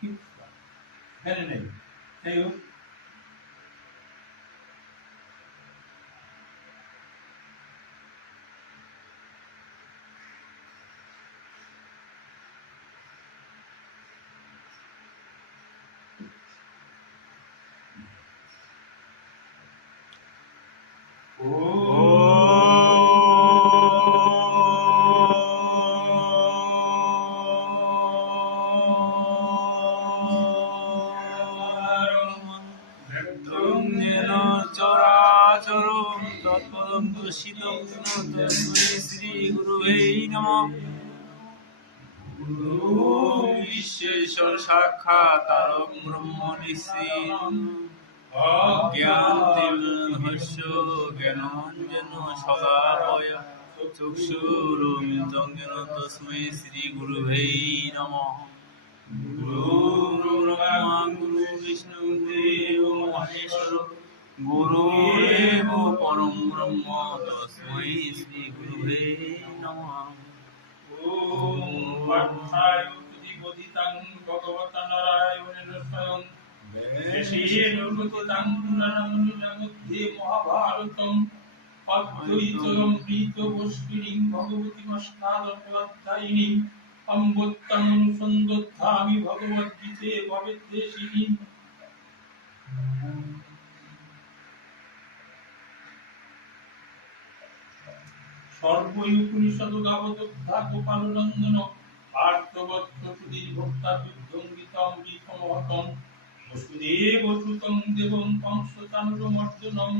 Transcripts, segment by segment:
এখানে নেই। তাই হোক, শ্রী গুরুবে নমঃ। গুরু বিশ্বেশ্বর সাক্ষাৎ ব্রহ্ম নিশ্চিত অজ্ঞানতিমিরহস্য জ্ঞানাঞ্জন শলাকায় চক্ষুरुन्मिलितं येन तस्मै श्रीगुरुवे नमः। गुरुर्ब्रह्मा गुरुर्विष्णु गुरुर्देवो महेश्वरो गुरुरेव परं ब्रह्म तस्मै श्रीगुरुवे नमः। ওম পার্থায় প্রতিপদিতাং ভগবতা নারায়ণেন স্বয়ং দেশীয় প্রতিতাং পুরাণমুনিমধ্যে মহাভারতম অদ্বৈতমৃত গোষ্ঠীং ভগবতীমষ্টাদশাধ্যায়িনীং অম্বোত্তমনুসন্দধামি ভগবদ্গীতে ভবেদ্দেশিনীং। সর্বৈ উপনিষদ গাবদগ্ধা গোপালনন্দন আর্তবত্র সুধীর ভক্তা যুদ্ধঙ্গিতমৃতমহতম বসুদেব সুতং দেবং কংসচানুরমর্দনম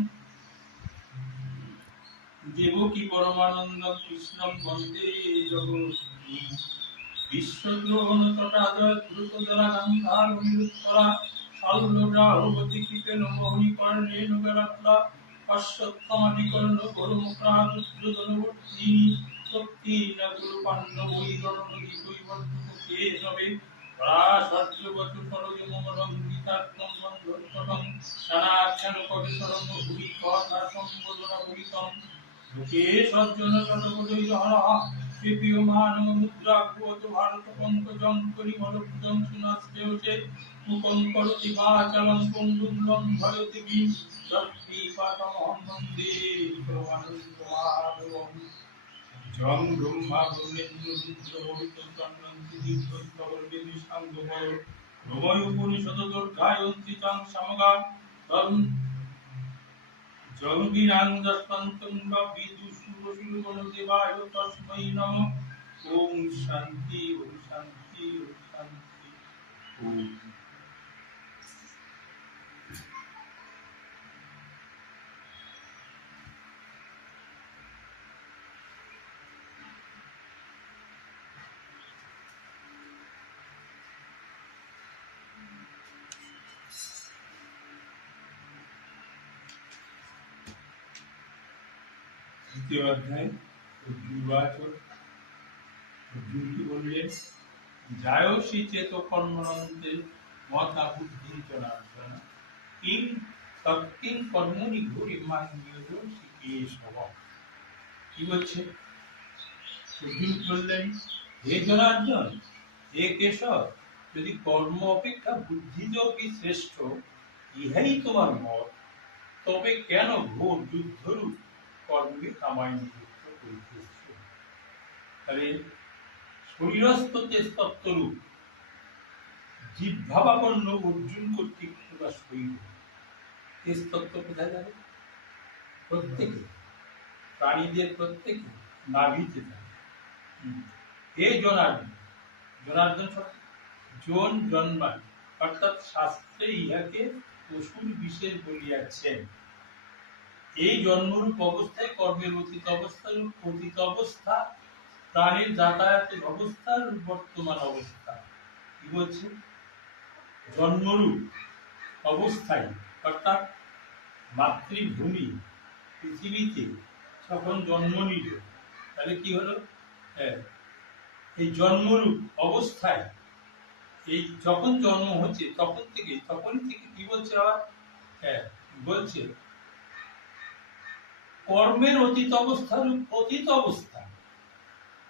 দেবকী পরমানন্দম কৃষ্ণম বন্দে জগৎগুরুম। বিশ্বদ্রোহণ তটাজয়দ্রুত জলা গঙ্গার অনিরুত্তরা শল্যগ্রাহবতী কৃপেণ মৌলিকর্ণেন গলাপ্লা অশ্বত্থমাদিকর্ণ গরুমুখরাজুদ্রদনবর্তিনী শক্তিনা গুরু পাণ্ডবৈরণনদী কৈবর্তকে নবে পরাশর্যবতু সরজ মমলং গীতাত্মং বন্ধুত্তমং নানাখ্যান কবিসরং ভুবি কথা সম্বোধন ভবিতং লোকে সজ্জন শতকোটি হরহ কৃপীয়মান মুদ্রা ভুবত ভারত পঙ্কজং পরিমলপুতং সুনাশ্রেয়সে মুখং করতি বাচালং পঙ্গুং লঙ্ঘয়তি বিন শক্তিপাতমহং বন্দে পরমানন্দমাধবং। জং ব্রহ্মা ব্রহ্মেন্দ্র রুদ্র ভবিতং দিব্যস্তবর্গেদি সাঙ্গবর রময় উপনিষদ দুর্গায়ন্তি চং সমগা তং জঙ্গিরাঙ্গস্পন্তং বা বিদুষুরসুরগণদেবায় তস্मै নমঃ। ওম শান্তি ওম শান্তি ওম শান্তি ওম। দ্বিতীয় অধ্যায় অর্জুনবাচক। অর্জুন কি বললেন? যায়সি চেত কর্মণন্তে মতা বুদ্ধি জনার্দন কিং তৎকিং কর্মণি ঘুরি মাঙ্গিয় কেশব। কি বলছে? অর্জুন বললেন, হে জনার্দন, হে কেশব, যদি কর্ম অপেক্ষা বুদ্ধিযোগই শ্রেষ্ঠ, ইহাই তোমার মত, তবে কেন ঘোর যুদ্ধরূপ কর্মে কামাই নিযুক্ত করিতেছ? তাহলে শরীরস্থ তেজতত্ত্বরূপ জীবভাবাপন্ন অর্জুন কর্তৃক প্রকাশ হইল। তেজতত্ত্ব কোথায় যাবে? প্রত্যেকে, প্রাণীদের প্রত্যেকে নাভিতে থাকে। হে জনার্দন, জনার্দন জন জন্মায়, অর্থাৎ শাস্ত্রে ইহাকে অসুর বিশেষ বলিয়াছেন। এই জন্মরূপ অবস্থায় কর্মের অতীত অবস্থারূপ অতীত অবস্থা, প্রাণের যাতায়াতের অবস্থার বর্তমান অবস্থা। কি বলছে? জন্মরূপ অবস্থায়, অর্থাৎ মাতৃভূমি পৃথিবীতে যখন জন্ম নিল, তাহলে কি হলো? এই জন্মরূপ অবস্থায়, এই যখন জন্ম হচ্ছে তখনই থেকে কি বলছে? আবার বলছে কর্মের অতীত অবস্থারূপ অতীত অবস্থা,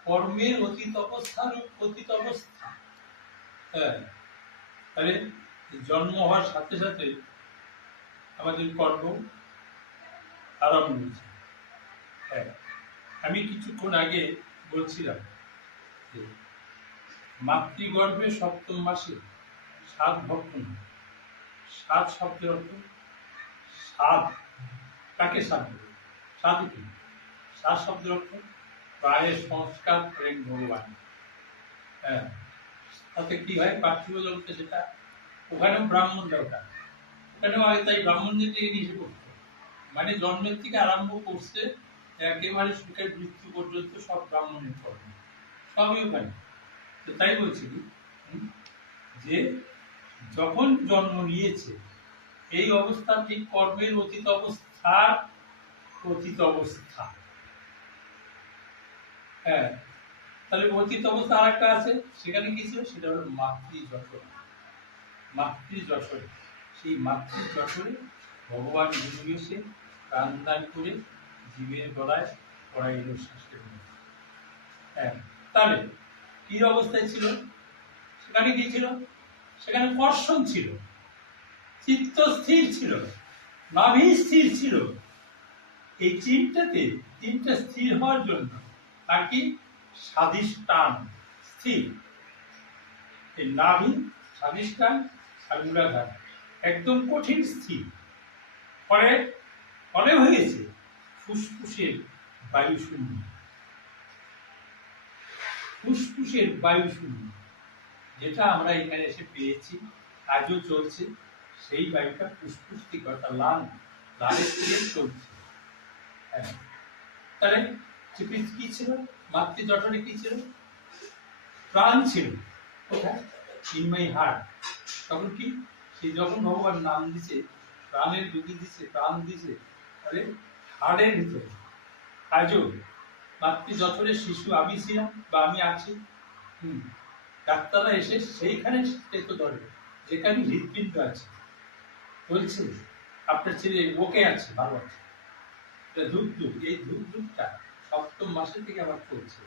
কর্মের অতীত অবস্থারূপ অতীত অবস্থা। তাহলে জন্ম হওয়ার সাথে সাথে আমাদের কর্ম আরম্ভ হয়েছে। হ্যাঁ, আমি কিছুক্ষণ আগে বলছিলাম যে মাতৃগর্ভে সপ্তম মাসে 7 ভক্ষণ। 7 শব্দের অর্থ 7, কাকে 7 বলে? 7 কি? 7 শব্দের অর্থ প্রায় সংস্কার করেন ভগবান। হ্যাঁ, তাতে কি হয়? পার্থিব জগতে সেটা, ওখানেও ব্রাহ্মণ দেবতা, ওখানেও আগে তাই ব্রাহ্মণদের থেকে নিষেধ করতো। মানে জন্মের থেকে আরম্ভ করছে একেবারে সুখের মৃত্যু পর্যন্ত সব ব্রাহ্মণের কর্ম, সবই ওখানে। তো তাই বলছি যে যখন জন্ম নিয়েছে এই অবস্থা ঠিক কর্মের অতীত অবস্থা। হ্যাঁ, তাহলে অতীত অবস্থা আর একটা আছে, সেখানে কি ছিল? সেটা হলো মাতৃ যশোরে। সেই মাতৃ যশোরে ভগবান বিষ্ণু এসে প্রাণ দান করে জীবের গলায় পড়াইল শ্বাসের মধ্যে। হ্যাঁ, তাহলে কি অবস্থায় ছিল? সেখানে কি ছিল? সেখানে কর্ষণ ছিল, চিত্ত স্থির ছিল, নাভি স্থির ছিল। এই তিনটা স্থির হওয়ার জন্য তার কি? স্বাধিষ্ঠান স্থির। এই নাভি, স্বাধিষ্ঠান আর মূলাধার একদম কঠিন স্থির। ফলে হয়েছে ফুসফুসের বায়ু শূন্য। ফুসফুসের বায়ু শূন্য, যেটা আমরা এখানে এসে পেয়েছি, আজও চলছে। সেই বায়ুটা ফুসফুস থেকে, অর্থাৎ লালের থেকে চলছে। হ্যাঁ, তাহলে কি ছিল? মাতৃ জঠরে কি ছিল? প্রাণ ছিল। কোথায়? In my heart. তখন কি? সেই যখন ভগবান নাম দিছে, প্রাণের গতি দিছে, প্রাণ দিছে, তাহলে হাড়ের ভিতরে আজও মাতৃ যঠরে শিশু আমি ছিলাম বা আমি আছি। ডাক্তাররা এসে সেইখানে তো ধরে যেখানে হৃদপিণ্ড আছে, বলছে আপনার ছেলে ওকে আছে, ভালো আছে। ধূপ এই ধূপটা 7ম মাসে থেকে আবার চলছে।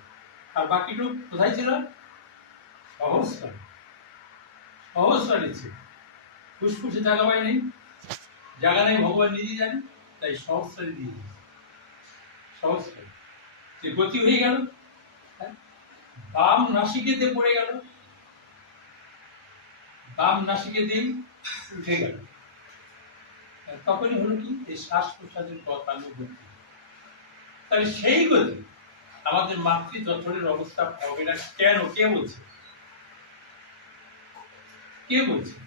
আর বাকিটুকু কোথায় ছিল? সহস্রারে ছিল। ফুসফুসে জায়গা পাই নেই, জায়গা নেই, ভগবান নিজেই জানে, তাই সহস্রারে দিয়ে দিয়েছে। সহস্রারে যে গতি হয়ে গেল, বাম নাসিকেতে পড়ে গেল, বাম নাসিকেতেই উঠে গেল। তখনই হলো কি? এই শ্বাস প্রশ্বাসের গতানুগতি। তাহলে সেই গতি আমাদের মাতৃ যঠরের অবস্থা হবে না কেন? কে বলছে?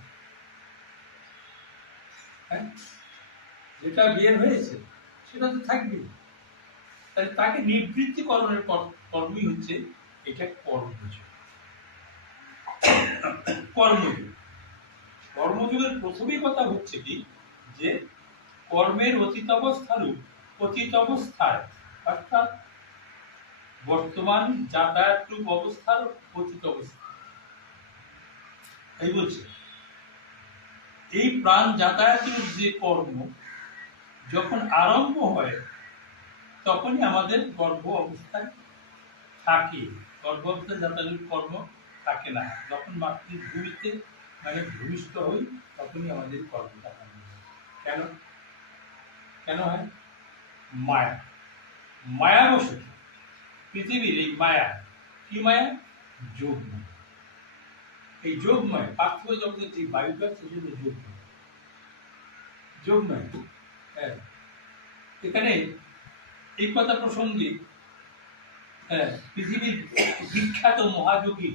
হ্যাঁ, যেটা বের হয়েছে সেটা তো থাকবে। তাই তাকে নিবৃত্তিকরণের কর্মই হচ্ছে এটা কর্মযুগের প্রথমেই কথা হচ্ছে কি? যে কর্মের অতীত অবস্থায়, অর্থাৎ বর্তমান যাতায়াত রূপ অবস্থার অতীত অবস্থা। এই বলছে এই প্রাণ যাতায়াত রূপ যে কর্ম যখন আরম্ভ হয় তখনই আমাদের গর্ভ অবস্থায় থাকে। গর্ভ অবস্থায় যাতায়াত কর্ম থাকে না। যখন মাতৃভূমিতে মানে ভূমিষ্ঠ হই তখনই আমাদের কর্মটা থাকে। কেন হয়? মায়াবশত পৃথিবীর এই মায়া, কি মায়া? যোগমায়া। এই যোগময় পার্থিব জগতের যে বায়ুটা সেজন্য যোগময়। হ্যাঁ, এখানে এই কথা প্রসঙ্গে পৃথিবীর বিখ্যাত মহাযোগী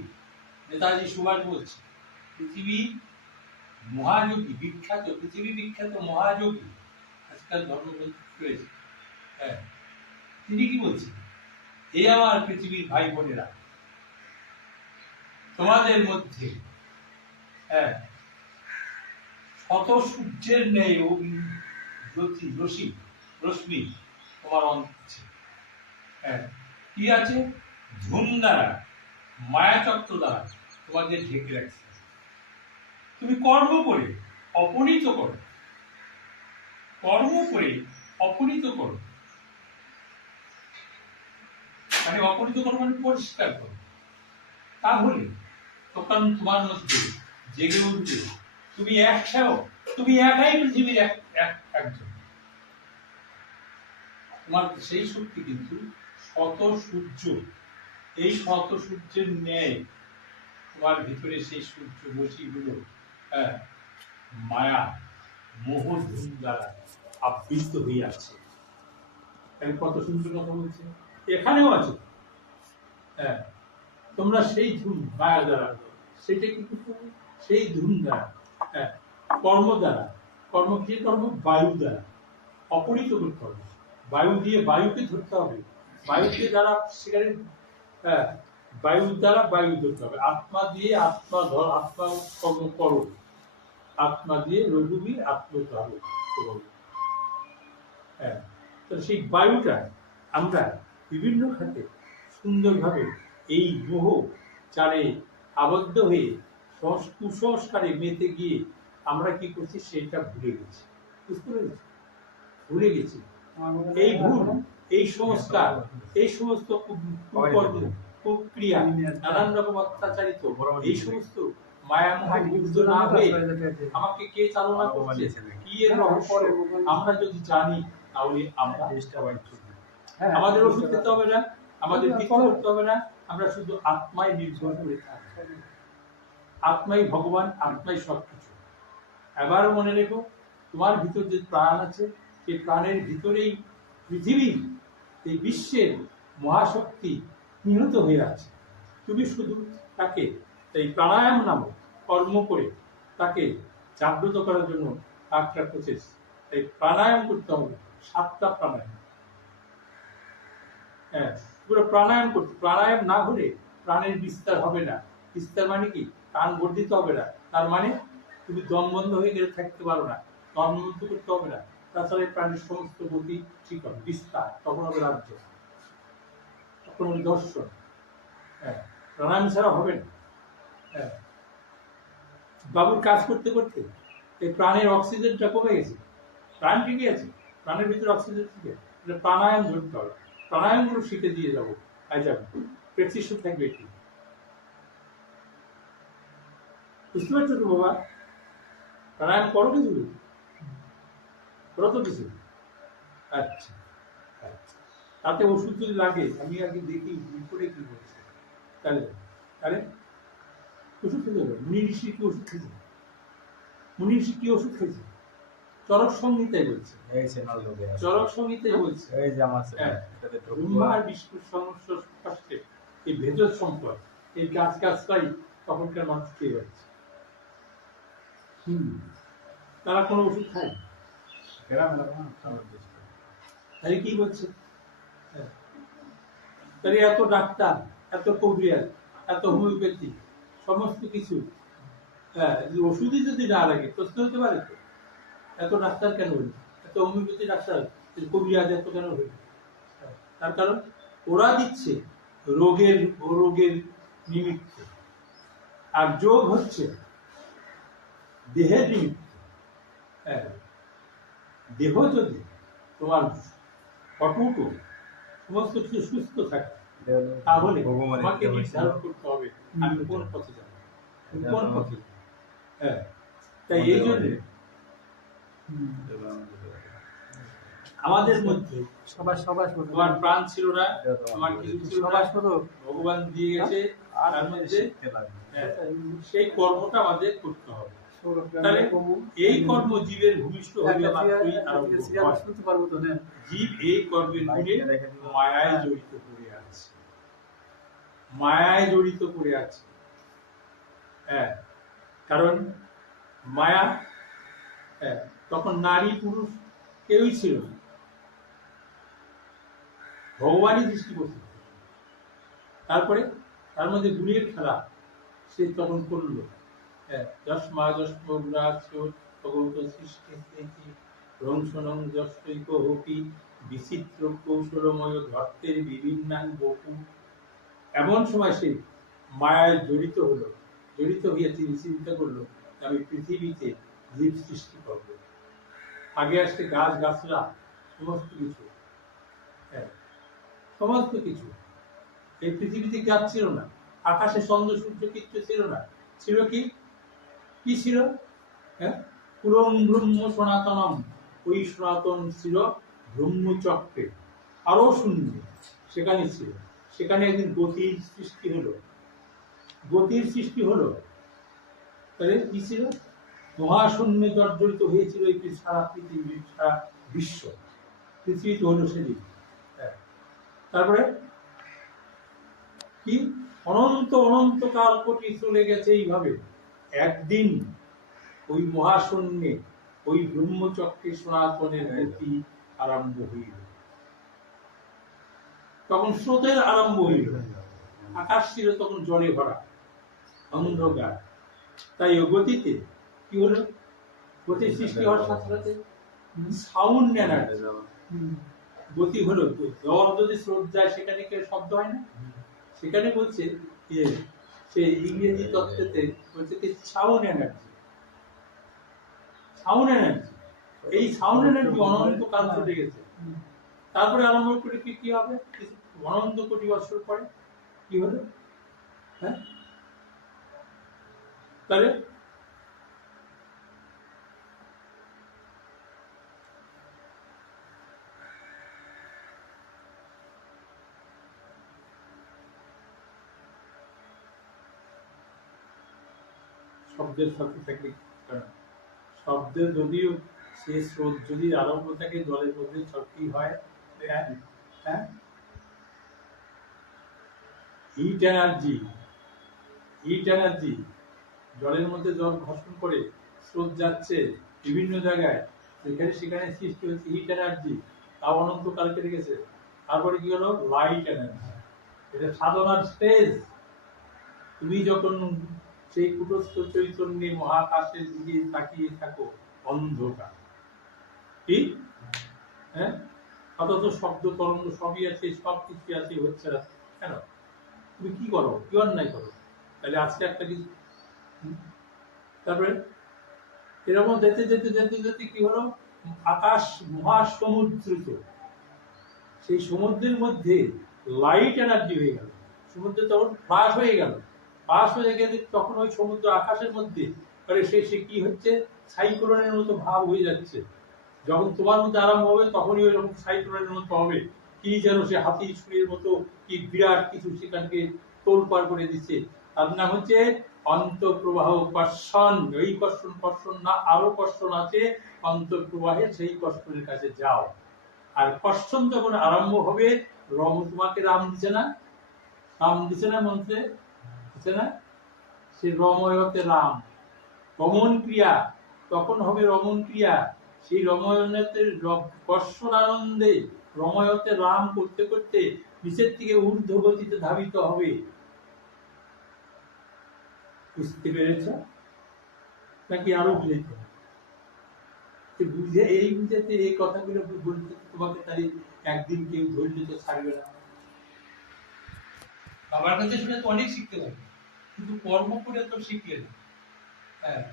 নেতাজি সুভাষ বলছে, পৃথিবী বিখ্যাত মহাযোগী আজকাল ধর্মগ্রন্থ রয়েছে। হ্যাঁ, তিনি কি বলছেন? এই আমার পৃথিবীর ভাই বোনেরা, তোমাদের মধ্যে শত সূর্যের ন্যায় রশ্মি তোমার অন্তরে। হ্যাঁ, কি আছে? ধূম দ্বারা, মায়াচক্র দ্বারা তোমাদের ঢেকে রাখছে। তুমি কর্ম করে অপনীত করো, মানে অপনীত করো মানে পরিষ্কার করো। তাহলে তখন তোমার মধ্যে জেগে উঠবে, তুমি একটাও, তুমি একাই পৃথিবীর একজন। তোমার সেই শক্তি কিন্তু শত সূর্য, এই শত সূর্যের ন্যায় তোমার ভিতরে সেই সূর্য রশ্মিগুলো মায়া মোহ ধূম দ্বারা আবৃত হয়ে আছে। কত সুন্দর কথা বলছে, এখানেও আছে। হ্যাঁ, তোমরা সেই ধূম মায়া দ্বারা, সেটা কিন্তু সেই ধূম দ্বারা, কর্ম দ্বারা, কর্ম কি কর্ম? বায়ু দ্বারা অপহৃত করতে হবে। বায়ু দিয়ে বায়ুকে ধরতে হবে, বায়ুকে দ্বারা সেখানে বায়ু দ্বারা বায়ু ধরতে হবে। আত্মা দিয়ে আত্মা ধর, আত্মা কর্ম করো, আত্মা দিয়ে রঘুবীর আত্মধর। হ্যাঁ, তো সেই বায়ুটা আমরা বিভিন্ন খাতে সুন্দরভাবে এই মোহ চারে আবদ্ধ হয়ে কুসংস্কারে মেতে গিয়ে আমরা কি করছি সেটা ভুলে গেছি। বুঝতে পেরেছি? ভুলে গেছি এই ভুল, এই সংস্কার, এই সমস্ত কুকর্ম, কুক্রিয়া, নানান রকম অত্যাচারিত এই সমস্ত মায়ামোহে মুগ্ধ না হয়ে আমাকে কে চালনা করছে, কি এর রহস্য আমরা যদি জানি, তাহলে আমরা আমাদের ওষুধ খেতে হবে না, আমাদের কিছু করতে হবে না, আমরা শুধু আত্মায় নির্ভর করে থাকবো। আত্মাই ভগবান, আত্মাই সবকিছু। এবার মনে রেখো, তোমার ভিতর যে প্রাণ আছে, সেই প্রাণের ভিতরেই পৃথিবীর, এই বিশ্বের মহাশক্তি নিহত হয়ে আছে। তুমি শুধু তাকে এই প্রাণায়াম নামক কর্ম করে তাকে জাগ্রত করার জন্য একটা প্রচেষ। এই প্রাণায়াম করতে হবে, 7টা প্রাণায়াম। হ্যাঁ, পুরো প্রাণায়াম করতে, প্রাণায়াম না হলে প্রাণের বিস্তার হবে না। বিস্তার মানে কি? প্রাণ বর্ধিত হবে না। তার মানে তুমি দম বন্ধ হয়ে গেলে থাকতে পারো না, দম বন্ধ করতে হবে না। তাছাড়া প্রাণের সমস্ত গতি ঠিক হবে, বিস্তার, তখন হবে রাজ্য, তখন হবে দর্শন। হ্যাঁ, প্রাণায়াম ছাড়া হবে না। হ্যাঁ, বাবুর কাজ করতে করতে এই প্রাণের অক্সিজেনটা কমে গেছে, প্রাণ ঠিকই আছে, প্রাণের ভিতরে অক্সিজেন ঠিক আছে, প্রাণায়াম ধরতে হবে। প্রাণায়ামগুলো শিখে দিয়ে যাবো, আজ যাবো, প্র্যাকটিসও থাকবে একটু। বুঝতে পারছো তো বাবা? প্রাণায়াম করো কিছু, করো তো কিছু। আচ্ছা আচ্ছা, তাতে ওষুধ যদি লাগে আমি আগে দেখি করে কি বলছে, তাহলে তাহলে ওষুধ খেতে হবে। মুনি ঋষি কি ওষুধ খেয়েছে? মুনি ঋষি কি ওষুধ খেয়েছে? চরক সংহিতায় বলছে, চরক সংহিতায় বলছে ব্রহ্মা আর বিষ্ণুর সংস্পর্শে এই ভেষজ সম্পদ, এই গাছ গাছটাই তখনকার মানুষ খেয়ে যাচ্ছে। তারা কোনো ওষুধ খায়, তাহলে কি বলছে? তাহলে এত ডাক্তার, এত কবিরাজ, এত হোমিওপ্যাথি, সমস্ত কিছু, ওষুধই যদি না লাগে প্রশ্ন হতে পারে তো এত ডাক্তার কেন হইল, এত হোমিওপ্যাথি ডাক্তার, কবিরাজ এত কেন হইল? তার কারণ ওরা দিচ্ছে রোগের নিমিত্ত, আর যোগ হচ্ছে দেহের নিমিত্ত। দেহ যদি তোমার অটুট, সমস্ত কিছু সুস্থ থাকে, তাহলে তোমাকে নির্ধারণ করতে হবে আমি কোন পথে যাব, কোন পথে। হ্যাঁ, তাই এই জন্য আমাদের মধ্যে তোমার প্রাণ ছিল না, আমার কিছু ছিল না, ভগবান দিয়ে গেছে, তার মধ্যে সেই কর্মটা আমাদের করতে হবে। তাহলে এই কর্ম জীবের ভূমিষ্ঠ হইলে মাত্রই আরম্ভ হয়। জীব এই কর্মের মূলে মায়ায় জড়িত করে আছে, মায়ায় জড়িত করে আছে। হ্যাঁ, কারণ মায়া, তখন নারী পুরুষ কেউই ছিল না, ভগবানই দৃষ্টি করছে। তারপরে তার মধ্যে গুণের খেলা সে তখন করলো। যস্মা যস্ম গুণাচ্ছ ভগবত সৃষ্টি রংসনং যষ্টৈক হপি বিচিত্র কৌশলময় ধর্তের বিভিন্নাং বপু। এমন সময় সে মায়ায় জড়িত হলো, জড়িত হয়ে তিনি চিন্তা করলো আমি পৃথিবীতে জীব সৃষ্টি করব। আগে আসছে গাছ গাছরা, সমস্ত কিছু, সমস্ত কিছু। এই পৃথিবীতে গাছ ছিল না, আকাশে চন্দ্র সূর্য কিচ্ছু ছিল না, ছিল কি কি ছিল? হ্যাঁ, পুরং ব্রহ্ম সনাতনম, ওই সনাতন ছিল ব্রহ্মচক্রে, আরো শূন্য সেখানে ছিল। সেখানে একদিন গতির সৃষ্টি হলো, গতির সৃষ্টি হলো। তাহলে কি ছিল? মহাশূন্যে জর্জরিত হয়েছিল এই সারা পৃথিবী, সারা বিশ্ব। পৃথিবীতে হলো সেদিন। হ্যাঁ। তারপরে কি? অনন্ত অনন্ত কাল কোটি চলে গেছে এইভাবে। একদিন ওই মহাশূন্যে ওই ব্রহ্মচক্রে সনাতনের গতি আরম্ভ হইল। তখন স্রোতের আরম্ভ হইল। আকাশ ছিল তখন জলে ভরা, অন্ধকার। তাই ও গতিতে কি হলো? গতির সৃষ্টি হওয়ার সাথে সাথে সাউন্ড এনার্জি, গতি হলো। জল যদি স্রোত যায় সেখানে কি শব্দ হয় না? সেখানে বলছে যে সে ইংরেজি তত্ত্বতে বলছে কি সাউন্ড এনার্জি, সাউন্ড এনার্জি। এই সাউন্ড এনার্জি অনন্ত কাল চলে গেছে। তারপরে আরম্ভ করে কি হবে? অনন্ত কোটি বছর পরে কি হলো? হ্যাঁ, তাহলে শব্দের সাথে থাকে, শব্দের যদিও সে স্রোত যদি আরম্ভ থাকে জলের মধ্যে কি হয়? হ্যাঁ, হিট এনার্জি, হিট এনার্জি। জলের মধ্যে জল ঘর্ষণ করে স্রোত যাচ্ছে বিভিন্ন জায়গায়, সেখানে সেখানে সৃষ্টি হচ্ছে হিট এনার্জি। তাও অনন্তকাল কেটে গেছে। তারপরে কি হলো? Light energy. এটা সাধনার স্টেজ। তুমি যখন সেই কুটস্থ চৈতন্যে মহাকাশের দিকে তাকিয়ে থাকো, অন্ধকার, ঠিক? হ্যাঁ, অথচ শব্দ তরঙ্গ সবই আছে, সব কিছু আছে, হচ্ছে না কেন? তুমি কি করো? কি অন্যায় করো? তাহলে আজকে একটা কিছু। তারপরে এরকম যেতে যেতে যেতে যেতে কি হলো? আকাশ মহাসমুদ্রিত, সেই সমুদ্রের মধ্যে লাইট এনার্জি হয়ে গেল। সমুদ্র তখন ফ্লাশ হয়ে গেল। ফ্লাশ হয়ে গেলে তখন ওই সমুদ্র আকাশের মধ্যে সে কি হচ্ছে? সাইক্লোনের মতো ভাব হয়ে যাচ্ছে। যখন তোমার মধ্যে আরম্ভ হবে তখনই ওই রকম সাইক্লোনের মতো হবে। কি যেন সে হাতি ছুঁড়ের মতো কি বিরাট কিছু সেখানকে তোলপাড় করে দিচ্ছে। তার নাম হচ্ছে অন্তঃপ্রবাহ কর্ষণ। এই কর্ষণ, কর্ষণ না, আরো কর্ষণ আছে অন্তঃপ্রবাহে, সেই কর্ষণের কাছে যাও। আর কর্ষণ যখন আরম্ভ হবে, তোমাকে রাম দিছে না? রাম দিছে না মন্ত্রে? দিছে না? সে রময়তে রাম, রমন ক্রিয়া তখন হবে। রমন ক্রিয়া, সেই রময়তে কর্ষণ আনন্দে রময়তে রাম করতে করতে নিচের থেকে ঊর্ধ্ব গতিতে ধাবিত হবে। বুঝতে পেরেছ নাকি আরো বুঝেছ? বুঝে এই বুঝেতে এই কথাগুলো বলতে তোমাকে তাই একদিন কেউ ধরলে তো ছাড়বে না। বাবার কাছে শুনে তো অনেক শিখতে পারবে, কিন্তু কর্ম করে তো শিখলে না। হ্যাঁ,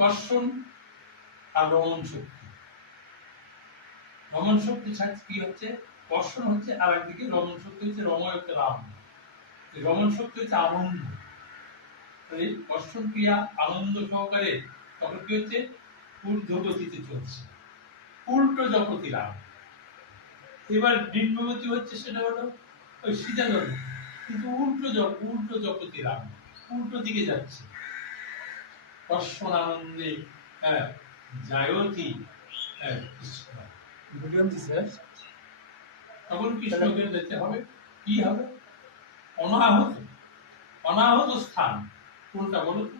কর্ষণ আর রমন শক্তি। রমন শক্তি কি হচ্ছে? কর্ষণ হচ্ছে আর একদিকে, রমন শক্তি হচ্ছে রময়তে রাম। রমন শক্তি হচ্ছে আনন্দ। কর্ষণ ক্রিয়া আনন্দ সহকারে তখন কি হচ্ছে? ঊর্ধ্বগতিতে চলছে, উল্টো জগতি রাম। এবার নিম্নগতি হচ্ছে, সেটা হলো ওই সিধা জগৎ, কিন্তু উল্টো জগতি রাম, উল্টো দিকে যাচ্ছে। কর্ষণ আনন্দে জায়তি কৃষ্ণ। তখন কৃষ্ণকে যেতে হবে। কি হবে? অনাহত, অনাহত স্থান কোনটা বলো তো?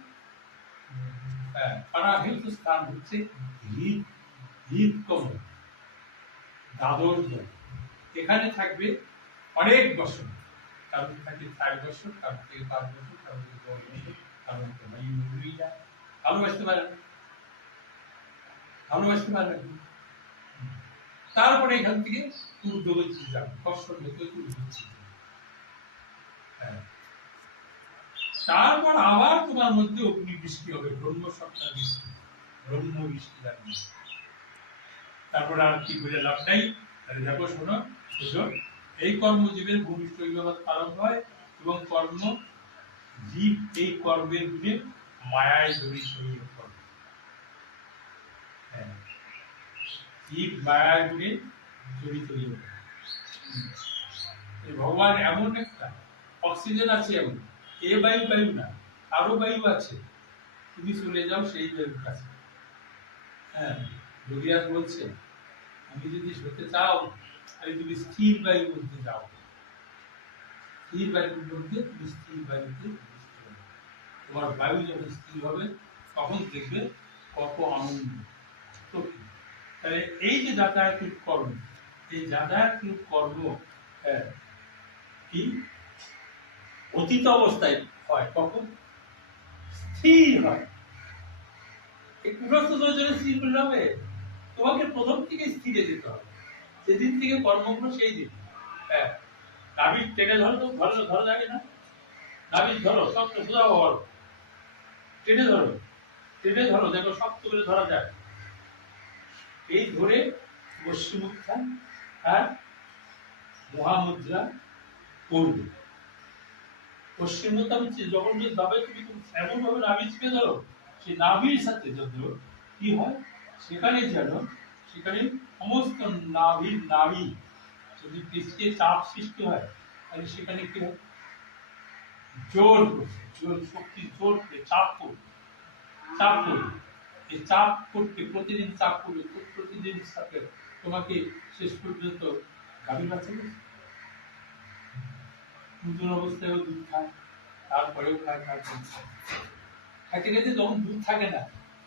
অনাহত স্থান হচ্ছে হৃদকমল, দ্বাদশ। এখানে থাকবে অনেক বছর। কারণ থাকে 4 বছর, কারণ থেকে 5 বছর, কারণ থেকে 10 বছর, কারণ থেকে যায়। ভালোবাসতে পারে না, ভালোবাসতে পারে না। তারপরে এখান থেকে ঊর্ধ্বগতি যাবে, কর্ষণ হতে হতে ঊর্ধ্বগতি। তারপর আবার তোমার মধ্যে অগ্নি বৃষ্টি হবে, ব্রহ্ম সত্তা বৃষ্টি, ব্রহ্ম বৃষ্টি লাগবে। তারপরে আর কি বলে লাভ নাই। তাহলে দেখো, শোনো, এই কর্মজীবের ভূমিষ্ঠ পালন হয় এবং কর্ম জীব এই কর্মের গুণে মায়ায় জড়িত হয়ে পড়ে। হ্যাঁ, জীব মায়ায় জড়িত হয়ে পড়ে। ভগবান এমন একটা অক্সিজেন আছে, এমন এ বায়ু বায়ু না, আরো বায়ু আছে, তুমি চলে যাও সেই বায়ুর কাছে। হ্যাঁ, যোগীরাজ বলছে আমি যদি হতে চাও তাহলে তুমি স্থির বায়ুর মধ্যে যাও, স্থির বায়ুর মধ্যে তুমি স্থির বায়ুতে তোমার বায়ু যখন স্থির হবে তখন দেখবে কত আনন্দ। তাহলে এই যে যাতায়াত কর্ম, এই যাতায়াত কর্ম কি অতীত অবস্থায় হয়, কখন স্থির হয়। স্থির করলে হবে, তোমাকে প্রথম থেকে স্থিরে যেতে হবে। সেদিন থেকে কর্মগুলো সেই দিন। হ্যাঁ, নাভির টেনে ধরো, তো ধরো লাগে না, নাভির ধরো, শক্ত সোজা হওয়ার, টেনে ধরো, টেনে ধরো, দেখো শক্ত করে ধরা যায়। এই ধরে পশ্চিমুত্থান আর মহামুদ্রা করবে। পশ্চিমোত্তান যখন যে দাবে তুমি এমন ভাবে নাভি চেপে ধরো, সেই নাভির সাথে যত কি হয় সেখানে যেন সেখানে সমস্ত নাভি যদি পৃষ্ঠে চাপ সৃষ্টি হয় তাহলে সেখানে কি হয়, জোর শক্তি জোর করে চাপ করবে, এই চাপ করতে প্রতিদিন চাপ করবে, প্রতিদিন চাপে তোমাকে শেষ পর্যন্ত গাভীর বাচ্চা নতুন অবস্থায়ও দুধ খায়, তারপরেও খায়, খাইতে খাইতে যখন দুধ থাকে না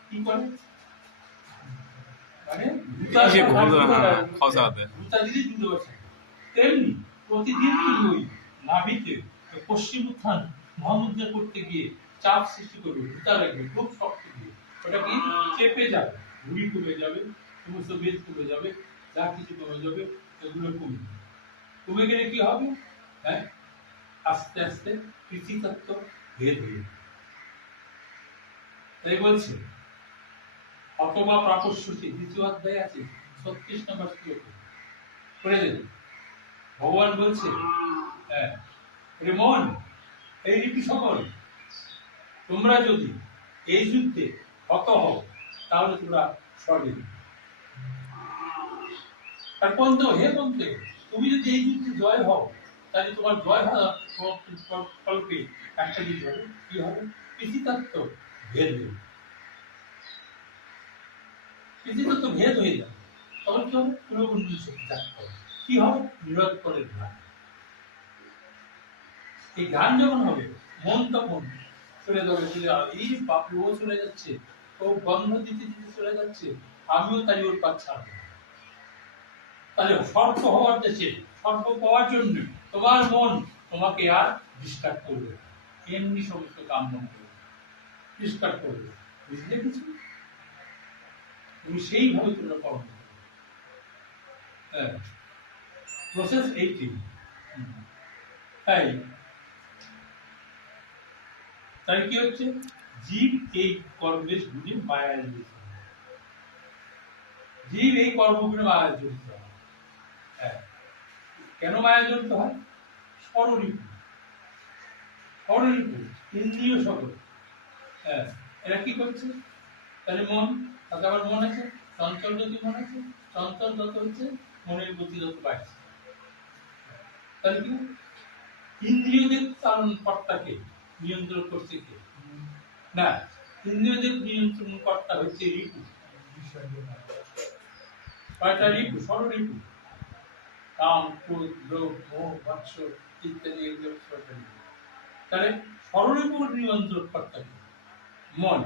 কি করে, মানে তেমনি প্রতিদিন তুমি ওই নাভিতে পশ্চিম উত্থান মহামুদ্রা করতে গিয়ে চাপ সৃষ্টি করবে, ভূতা লাগবে খুব শক্ত দিয়ে, ওটা কি চেপে যাবে, ভুড়ি কমে যাবে, সমস্ত বেদ কমে যাবে, যা কিছু কমে যাবে এগুলো কমে গেলে কি হবে, হ্যাঁ আস্তে আস্তে পৃথিবীতত্ত্ব ভেদ হয়ে, তাই বলছে অথবা প্রাপস্যতি দ্বিতীয় অধ্যায় আছে 36 নম্বর শ্লোকে পড়ে দেন। ভগবান বলছে হ্যাঁ রে মন, এই রীতি সকল তোমরা যদি এই যুদ্ধে হত হও তাহলে তোমরা স্বর্গে, আর বন্ধু হে বন্ধু, তুমি যদি এই যুদ্ধে জয় হও তাহলে তোমার জয় হওয়ার কল্পে একটা জিনিস হবে, কি হবে, পৃথিবীতত্ত্ব ভেদ হবে, পৃথিবীতত্ত্ব ভেদ হয়ে যাবে, তখন কি হবে, পুরোপুরি শক্তি থাকতে হবে, কি হবে, নিরন্তরের জ্ঞান। এই জ্ঞান যখন হবে মন তখন চলে যাবে, এই বাপরে ও চলে যাচ্ছে, ও গন্ধ দিতে দিতে চলে যাচ্ছে, আমিও তাই ওর পা ছাড়বো, তাহলে সর্প হওয়ার দেশে সর্প পাওয়ার জন্য তোমার মন তোমাকে আর ডিস্টার্ব করবে, এমনি সমস্ত কাম মন করবে, ডিস্টার্ব করবে, বুঝলে কিছু, তুমি সেইভাবে তোমরা কর্ম করবে। হ্যাঁ, প্রসেস 18। তাই তাই কি হচ্ছে, জীব এই কর্মের গুণে মায়ায় জড়িত, জীব এই কর্মগুণে মায়ায় জড়িত হয়। হ্যাঁ, কেন মায়ায় জড়িত হয়, স্বরূপ ইন্দ্রিয় সকল, হ্যাঁ এরা কি করছে, তাহলে মন, তাতে আবার মন আছে, চঞ্চল গতি মন আছে, চঞ্চল যত হচ্ছে মনের গতি যত বাড়ছে, তাহলে কি ইন্দ্রিয়দের চালন কর্তাকে নিয়ন্ত্রণ করছে কে, না ইন্দ্রিয়দের নিয়ন্ত্রণ কর্তা হচ্ছে রিপু, কয়টা রিপু, ষড়রিপু, কাম ক্রোধ লোভ মোহ মৎস্য ইত্যাদি, এগুলো ছয়টা রিপু। তাহলে ষড়রিপুর নিয়ন্ত্রণ কর্তাকে মন,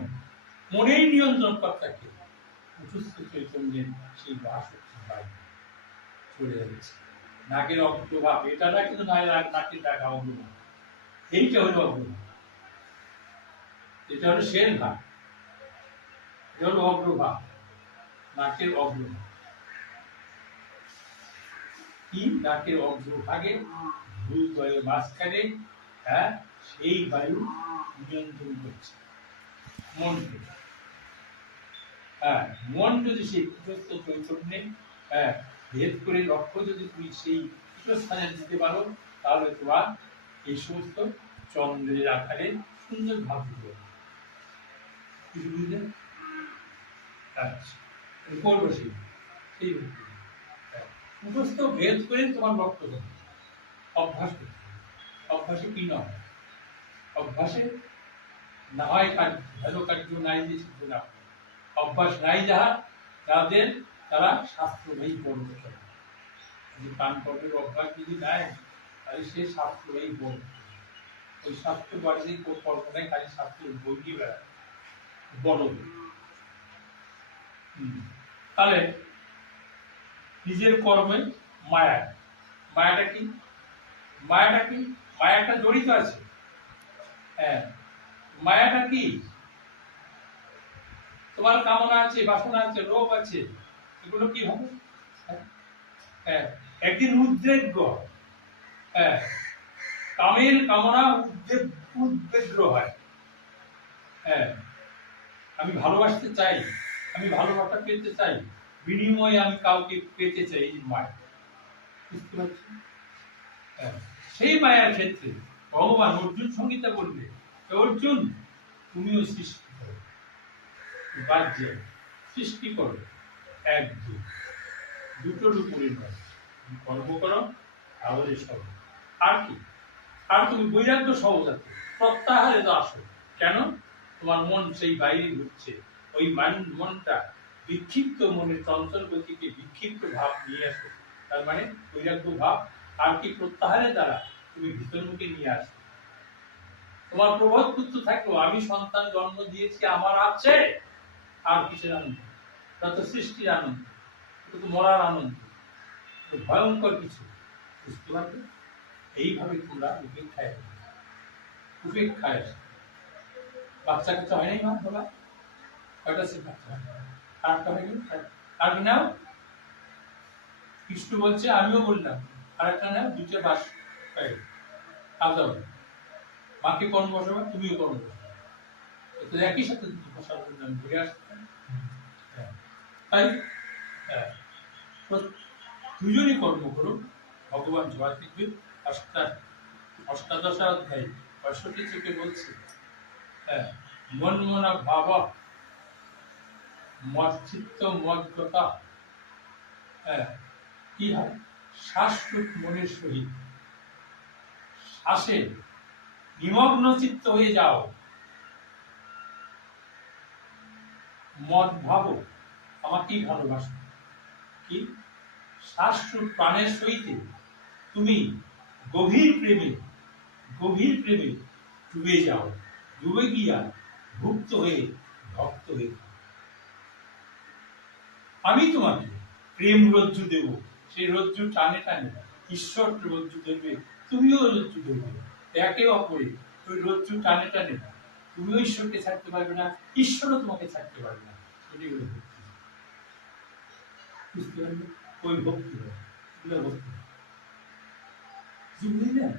মনেই নিয়ন্ত্রণ কর্তাকে উচ্চস্থ চৈতন্যের সেই বাসক্তি বায়ু চলে যাচ্ছে, নাকের অগ্রভাব, এটা না কিন্তু নাকের ডাকা অগ্রভাব, এইটা হলো অগ্রভাব, এটা হলো শের ভাগ, এটা হলো অগ্রভাগ, নাকের অগ্রভাগ, কি নাকের অগ্রভাগে ভূদ্বয়ের মাঝখানে, হ্যাঁ সেই বায়ু নিয়ন্ত্রণ করছে মনকে। হ্যাঁ, মন যদি সেই উচ্চস্থ চৈতন্যে হ্যাঁ ভেদ করে লক্ষ্য যদি তুমি সেই স্থানে দিতে পারো তাহলে তোমার এই সমস্ত চন্দ্রের আকারে সুন্দর ভাব দিতে, কিছু বুঝলেন? আচ্ছা, করবো সেই সেই মুখস্থ ভেদ করে তোমার বক্তব্য অভ্যাস করতে হবে। অভ্যাসে কি নয়, অভ্যাসে না হয় কার্য, ভালো কার্য নাই যে সিদ্ধ না হয়। অভ্যাস নাই যাদের তারা শাস্ত্রবাহী বর্ণ করে। পান কর্মের অভ্যাস যদি নাই, তাহলে সে শাস্ত্রবাহী বর্ণ, ওই শাস্ত্র বাড়ি কর্ম নেই, খালি শাস্ত্র বই দিয়ে বেড়ায় বড়। তাহলে নিজের কর্মে মায়া, মায়াটা কি? মায়াটা কি? মায়াটা জড়িত আছে। হ্যাঁ, মায়াটা কি? তোমার কামনা আছে, বাসনা আছে, লোভ আছে, এগুলো কি হবে? হ্যাঁ, একদিন উদ্বেগ্য, হ্যাঁ, কামের কামনা উদ্বেগ্য হয়। হ্যাঁ, আমি ভালোবাসতে চাই, আমি ভালোবাসা পেতে চাই, বিনিময়ে আমি কাউকে পেতে চাই, এই মায়া। বুঝতে পারছি? হ্যাঁ, সেই মায়ার ক্ষেত্রে ভগবান অর্জুন সংহিতা বলবে, অর্জুন তুমিও সৃষ্টি করো, বাহ্য সৃষ্টি করো, এক দুটোর উপরে নয়, কর্ম করো তাহলে সব। আর কি? আর তুমি বৈরাগ্য সহজাত প্রত্যাহারে তো আসো। কেন? তোমার মন সেই বাইরে ঘুরছে, ওই মনটা বিক্ষিপ্ত মনের চঞ্চল গতিকে বিক্ষিপ্ত ভাব নিয়ে আসো। তার মানে বৈরাগ্য ভাব আর কি প্রত্যাহারের দ্বারা তুমি ভিতরমুখে নিয়ে আসো। তোমার প্রবোধ পুত্র থাকলো, আমি সন্তান জন্ম দিয়েছি, আমার আছে, আর কিসের আনন্দ? তা তো সৃষ্টির আনন্দ, তো মরার আনন্দ, ভয়ঙ্কর কিছু। বুঝতে পারবে? এইভাবে তোমরা উপেক্ষায় আসে। বাচ্চা কাচ্চা হয় নাই মা বাবা? কয়টা সে বাচ্চা? আটটা হয়ে গেল। আর নাও, কৃষ্ণ বলছে, আমিও বললাম আর একটা নাও, দুটো বাস হয়ে গেল। আদর মাকে কর্ম বসাবে, তুমিও কর্ম বসাবে, তো একই সাথে দুটো বসার জন্য আমি ঘুরে আসতে। তাই দুজনই কর্ম করুন। ভগবান জয় দেখবে অষ্টাদশ অধ্যায় ৬৫ থেকে বলছে, হ্যাঁ, মন মনা ভাব মচ্চিত্ত মজ্ঞতা, হ্যাঁ, কি হয়? শ্বাসরূপ মনের সহিত শ্বাসে নিমগ্ন চিত্ত হয়ে যাও। মদ ভাবো, আমাকেই ভালোবাসো। কি? শ্বাসরূপ প্রাণের সহিত তুমি গভীর প্রেমে ডুবে যাও। ডুবে গিয়া ভুক্ত হয়ে ভক্ত হয়ে, আমি তোমাকে প্রেম রজ্জু দেব, সেই রজ্জু টানে টানে ঈশ্বর রজ্জু দেবে, তুমিও রজ্জু দেবে, একে অপরে ওই রজ্জু টানে টানে তুমিও ঈশ্বরকে ছাড়তে পারবে না, ঈশ্বরও তোমাকে ছাড়তে পারবে না। এটি হলো ভক্তি। বুঝতে পারবে? ওই ভক্তি ভক্তি বুঝলেন?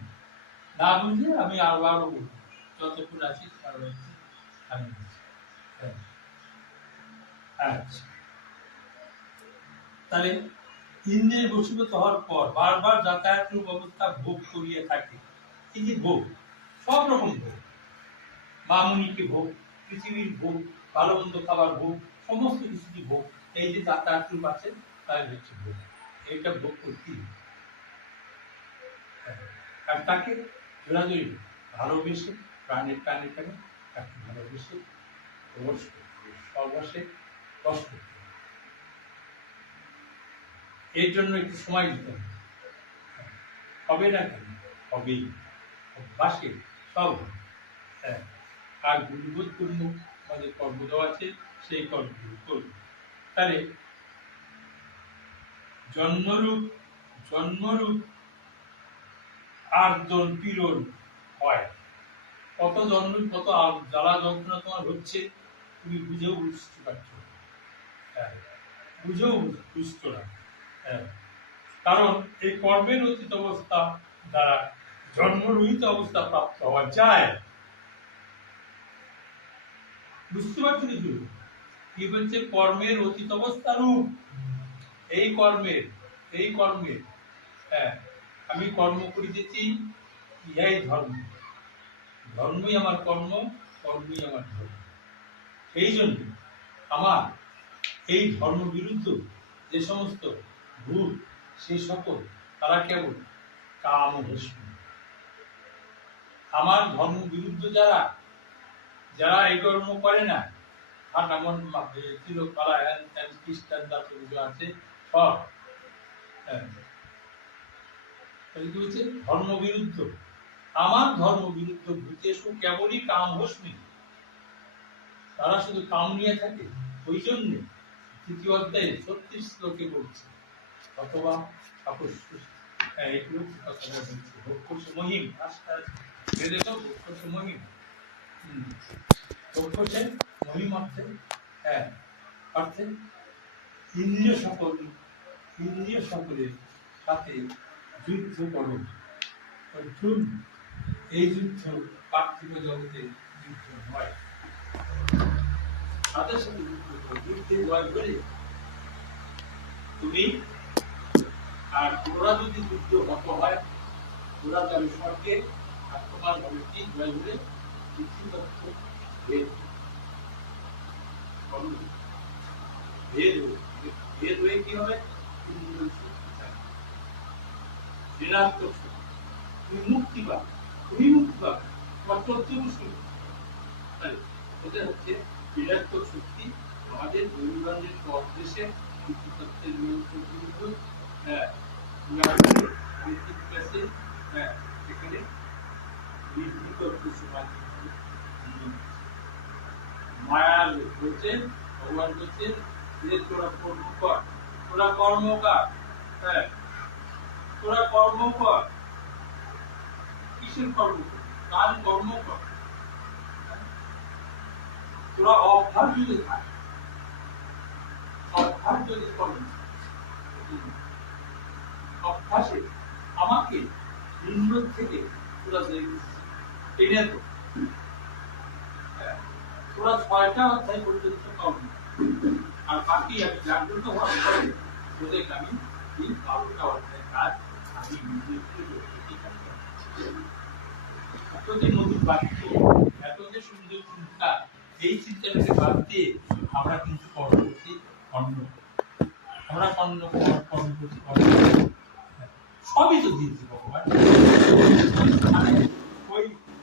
না বুঝলে আমি আরো বলবো, যতক্ষণ আছি আমি আচ্ছা। তাহলে ইন্দ্রিয় বশীভূত হওয়ার পর বারবার যাতায়াত রূপ অবস্থা ভোগ করিয়া থাকে। এই যে ভোগ, সব রকম ভোগ, মামুনিকে ভোগ, পৃথিবীর ভোগ, ভালো মন্দ খাবার ভোগ, সমস্ত কিছু কি ভোগ, এই যে যাতায়াত রূপ আছে তাই হচ্ছে ভোগ। এইটা ভোগ করতেই, আর তাকে জোরাজুরি ভালোবেসে প্রাণের টানে টানে তাকে ভালোবেসে প্রবেশ করতে হবে, সর্বশে কষ্ট করতে হবে। এর জন্য একটু সময় দিতে হবে। হবে না কেন? হবেই, অভ্যাসে সব হবে। হ্যাঁ, আর গুণবোধপূর্ণ আমাদের কর্ম দেওয়া আছে, সেই কর্মগুলো করবে। তাহলে জন্মরূপ আর্দন পীড়ন হয়। কত জন্ম, কত জ্বালা যন্ত্রণা তোমার হচ্ছে, তুমি বুঝেও বুঝতে পারছো, হ্যাঁ, বুঝেও বুঝতো না। হ্যাঁ, কারণ এই কর্মের অতীত অবস্থা দ্বারা জন্মরহিত অবস্থা প্রাপ্ত হওয়া যায়। বুঝতে পারছো কিছু? কি বলছে? কর্মের অতীত অবস্থা রূপ এই কর্মের, হ্যাঁ, আমি কর্ম করিতেছি, ইহাই ধর্ম, ধর্মই আমার কর্ম, কর্মই আমার ধর্ম। এই জন্য আমার এই ধর্ম বিরুদ্ধ যে সমস্ত ভুল সেই সকল তারা কেবল কাম ভস্ম। আমার ধর্ম বিরুদ্ধ যারা যারা এই কর্ম করে না, আর এমন ছিল পাড়া খ্রিস্টান যত কিছু আছে সব ধর্ম বিরুদ্ধ। আমার ধর্ম বিরুদ্ধ ভূতেশু কেবলই কাম ভস্মী, তারা শুধু কাম নিয়ে থাকে। ওই জন্য তৃতীয় অধ্যায়ে 36 শ্লোকে বলছে অথবা মহিম মহিম মহিম অর্থে ইন্দ্রিয় সকলের সাথে যুদ্ধ করো। অর্জুন, এই যুদ্ধ পার্থিব জগতে যুদ্ধ হয়, তাদের সাথে যুদ্ধে জয় করে তুমি আর ওরা যদি যুদ্ধ হত হয়, ওরা যাবে স্বর্গে, আর তোমার হবে কি জয় করে ভেদ হয়ে কি হবে? তুমি মুক্তি পাবে, তুমি মুক্তি পাবে, তোমার চতুর্থ এটা হচ্ছে বিরাটক শক্তি। আমাদের দৈনন্দিন অভ্যেসে কিছু তত্ত্বের নিয়ন্ত্রণ কিন্তু এখানে মায়ার বলছেন, ভগবান বলছেন যে তোরা কর্ম কর, তোরা কর্ম কর, তোরা কর্ম কর। কিসের কর্ম? কার কর্ম কর? তোরা অভ্যাস যদি থাকে, অভ্যাস যদি করেন, অভ্যাসে আমাকে নিম্ন থেকে তোরা টেনে তো তোরা 6টা অধ্যায় পর্যন্ত কর্ম, আর বাকি আমি জাগ্রত হওয়ার পরে তোদেরকে আমি এই 12টা অধ্যায় কাজ আমি এত যে নতুন বাক্য, এত যে সুন্দর চিন্তা, এই চিন্তাটাকে বাদ দিয়ে আমরা কিন্তু কর্ম করছি অন্য, আমরা কর্ম করছি সবই তো দিয়েছি ভগবান।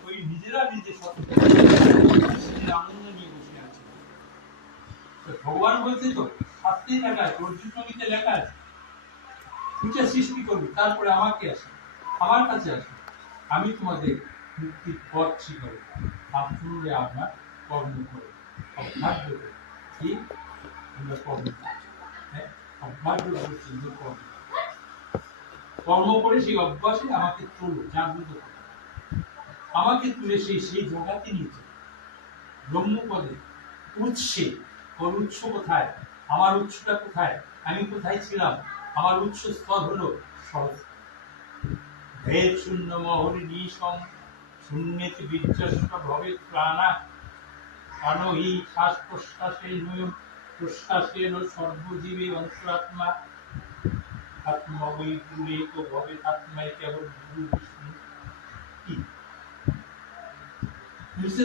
ওই নিজেরা নিজে আনন্দ নিয়ে বসে আছে। ভগবান বলছে তো শাস্তি লেখা আছে, অর্জুন সঙ্গীতে লেখা আছে, তুই সৃষ্টি করবি, তারপরে আমাকে আসে, আমার কাছে আসে, আমি তোমাদের মুক্তির পথ শিখাবো। আপনারা আপনার কর্ম করে অভ্যাস করে কি আমরা কর্ম অভ্যাস কর্ম করে সেই অভ্যাসে আমাকে তোলো, জাগ্রত করো, আমাকে তুলে সেই জগাতে নিয়েছে ব্রহ্মপদে উৎসে। ওর উৎস কোথায়? আমার উৎসটা কোথায়? আমি কোথায় ছিলাম? আমার উৎস স্থল হলো সরস্বতী। ভেদ শূন্য মহরি নিঃসম শূন্যেতে বীর্যস্ব ভবে প্রাণা প্রাণহি শ্বাস প্রশ্বাসে নয় প্রশ্বাসে সর্বজীবে অন্তরাত্মা আত্মা বৈপুরেক ভবে আত্মায় কেবল গুরু বিষ্ণু। কি বুঝতে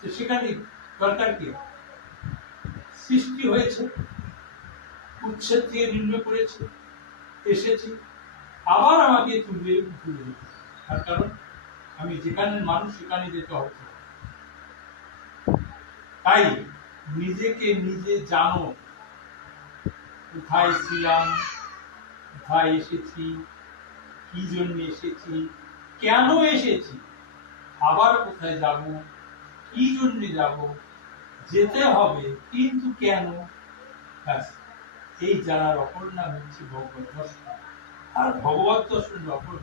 তো সেখানে দরকার কি? সৃষ্টি হয়েছে, উচ্ছেদ থেকে নির্ণয় করেছে, এসেছি, আবার আমাকে তুলে তার কারণ আমি যেখানে মানুষ সেখানে যেতে হবে। তাই নিজেকে নিজে জানো, কোথায় ছিলাম, কোথায় এসেছি, কি জন্য এসেছি, কেন এসেছি, আবার কোথায় যাব, কি জন্য যাব, যেতে হবে কিন্তু কেন। এই জানার অপর নাম হচ্ছে ভগবত দর্শন। আর ভগবত দর্শনের অপর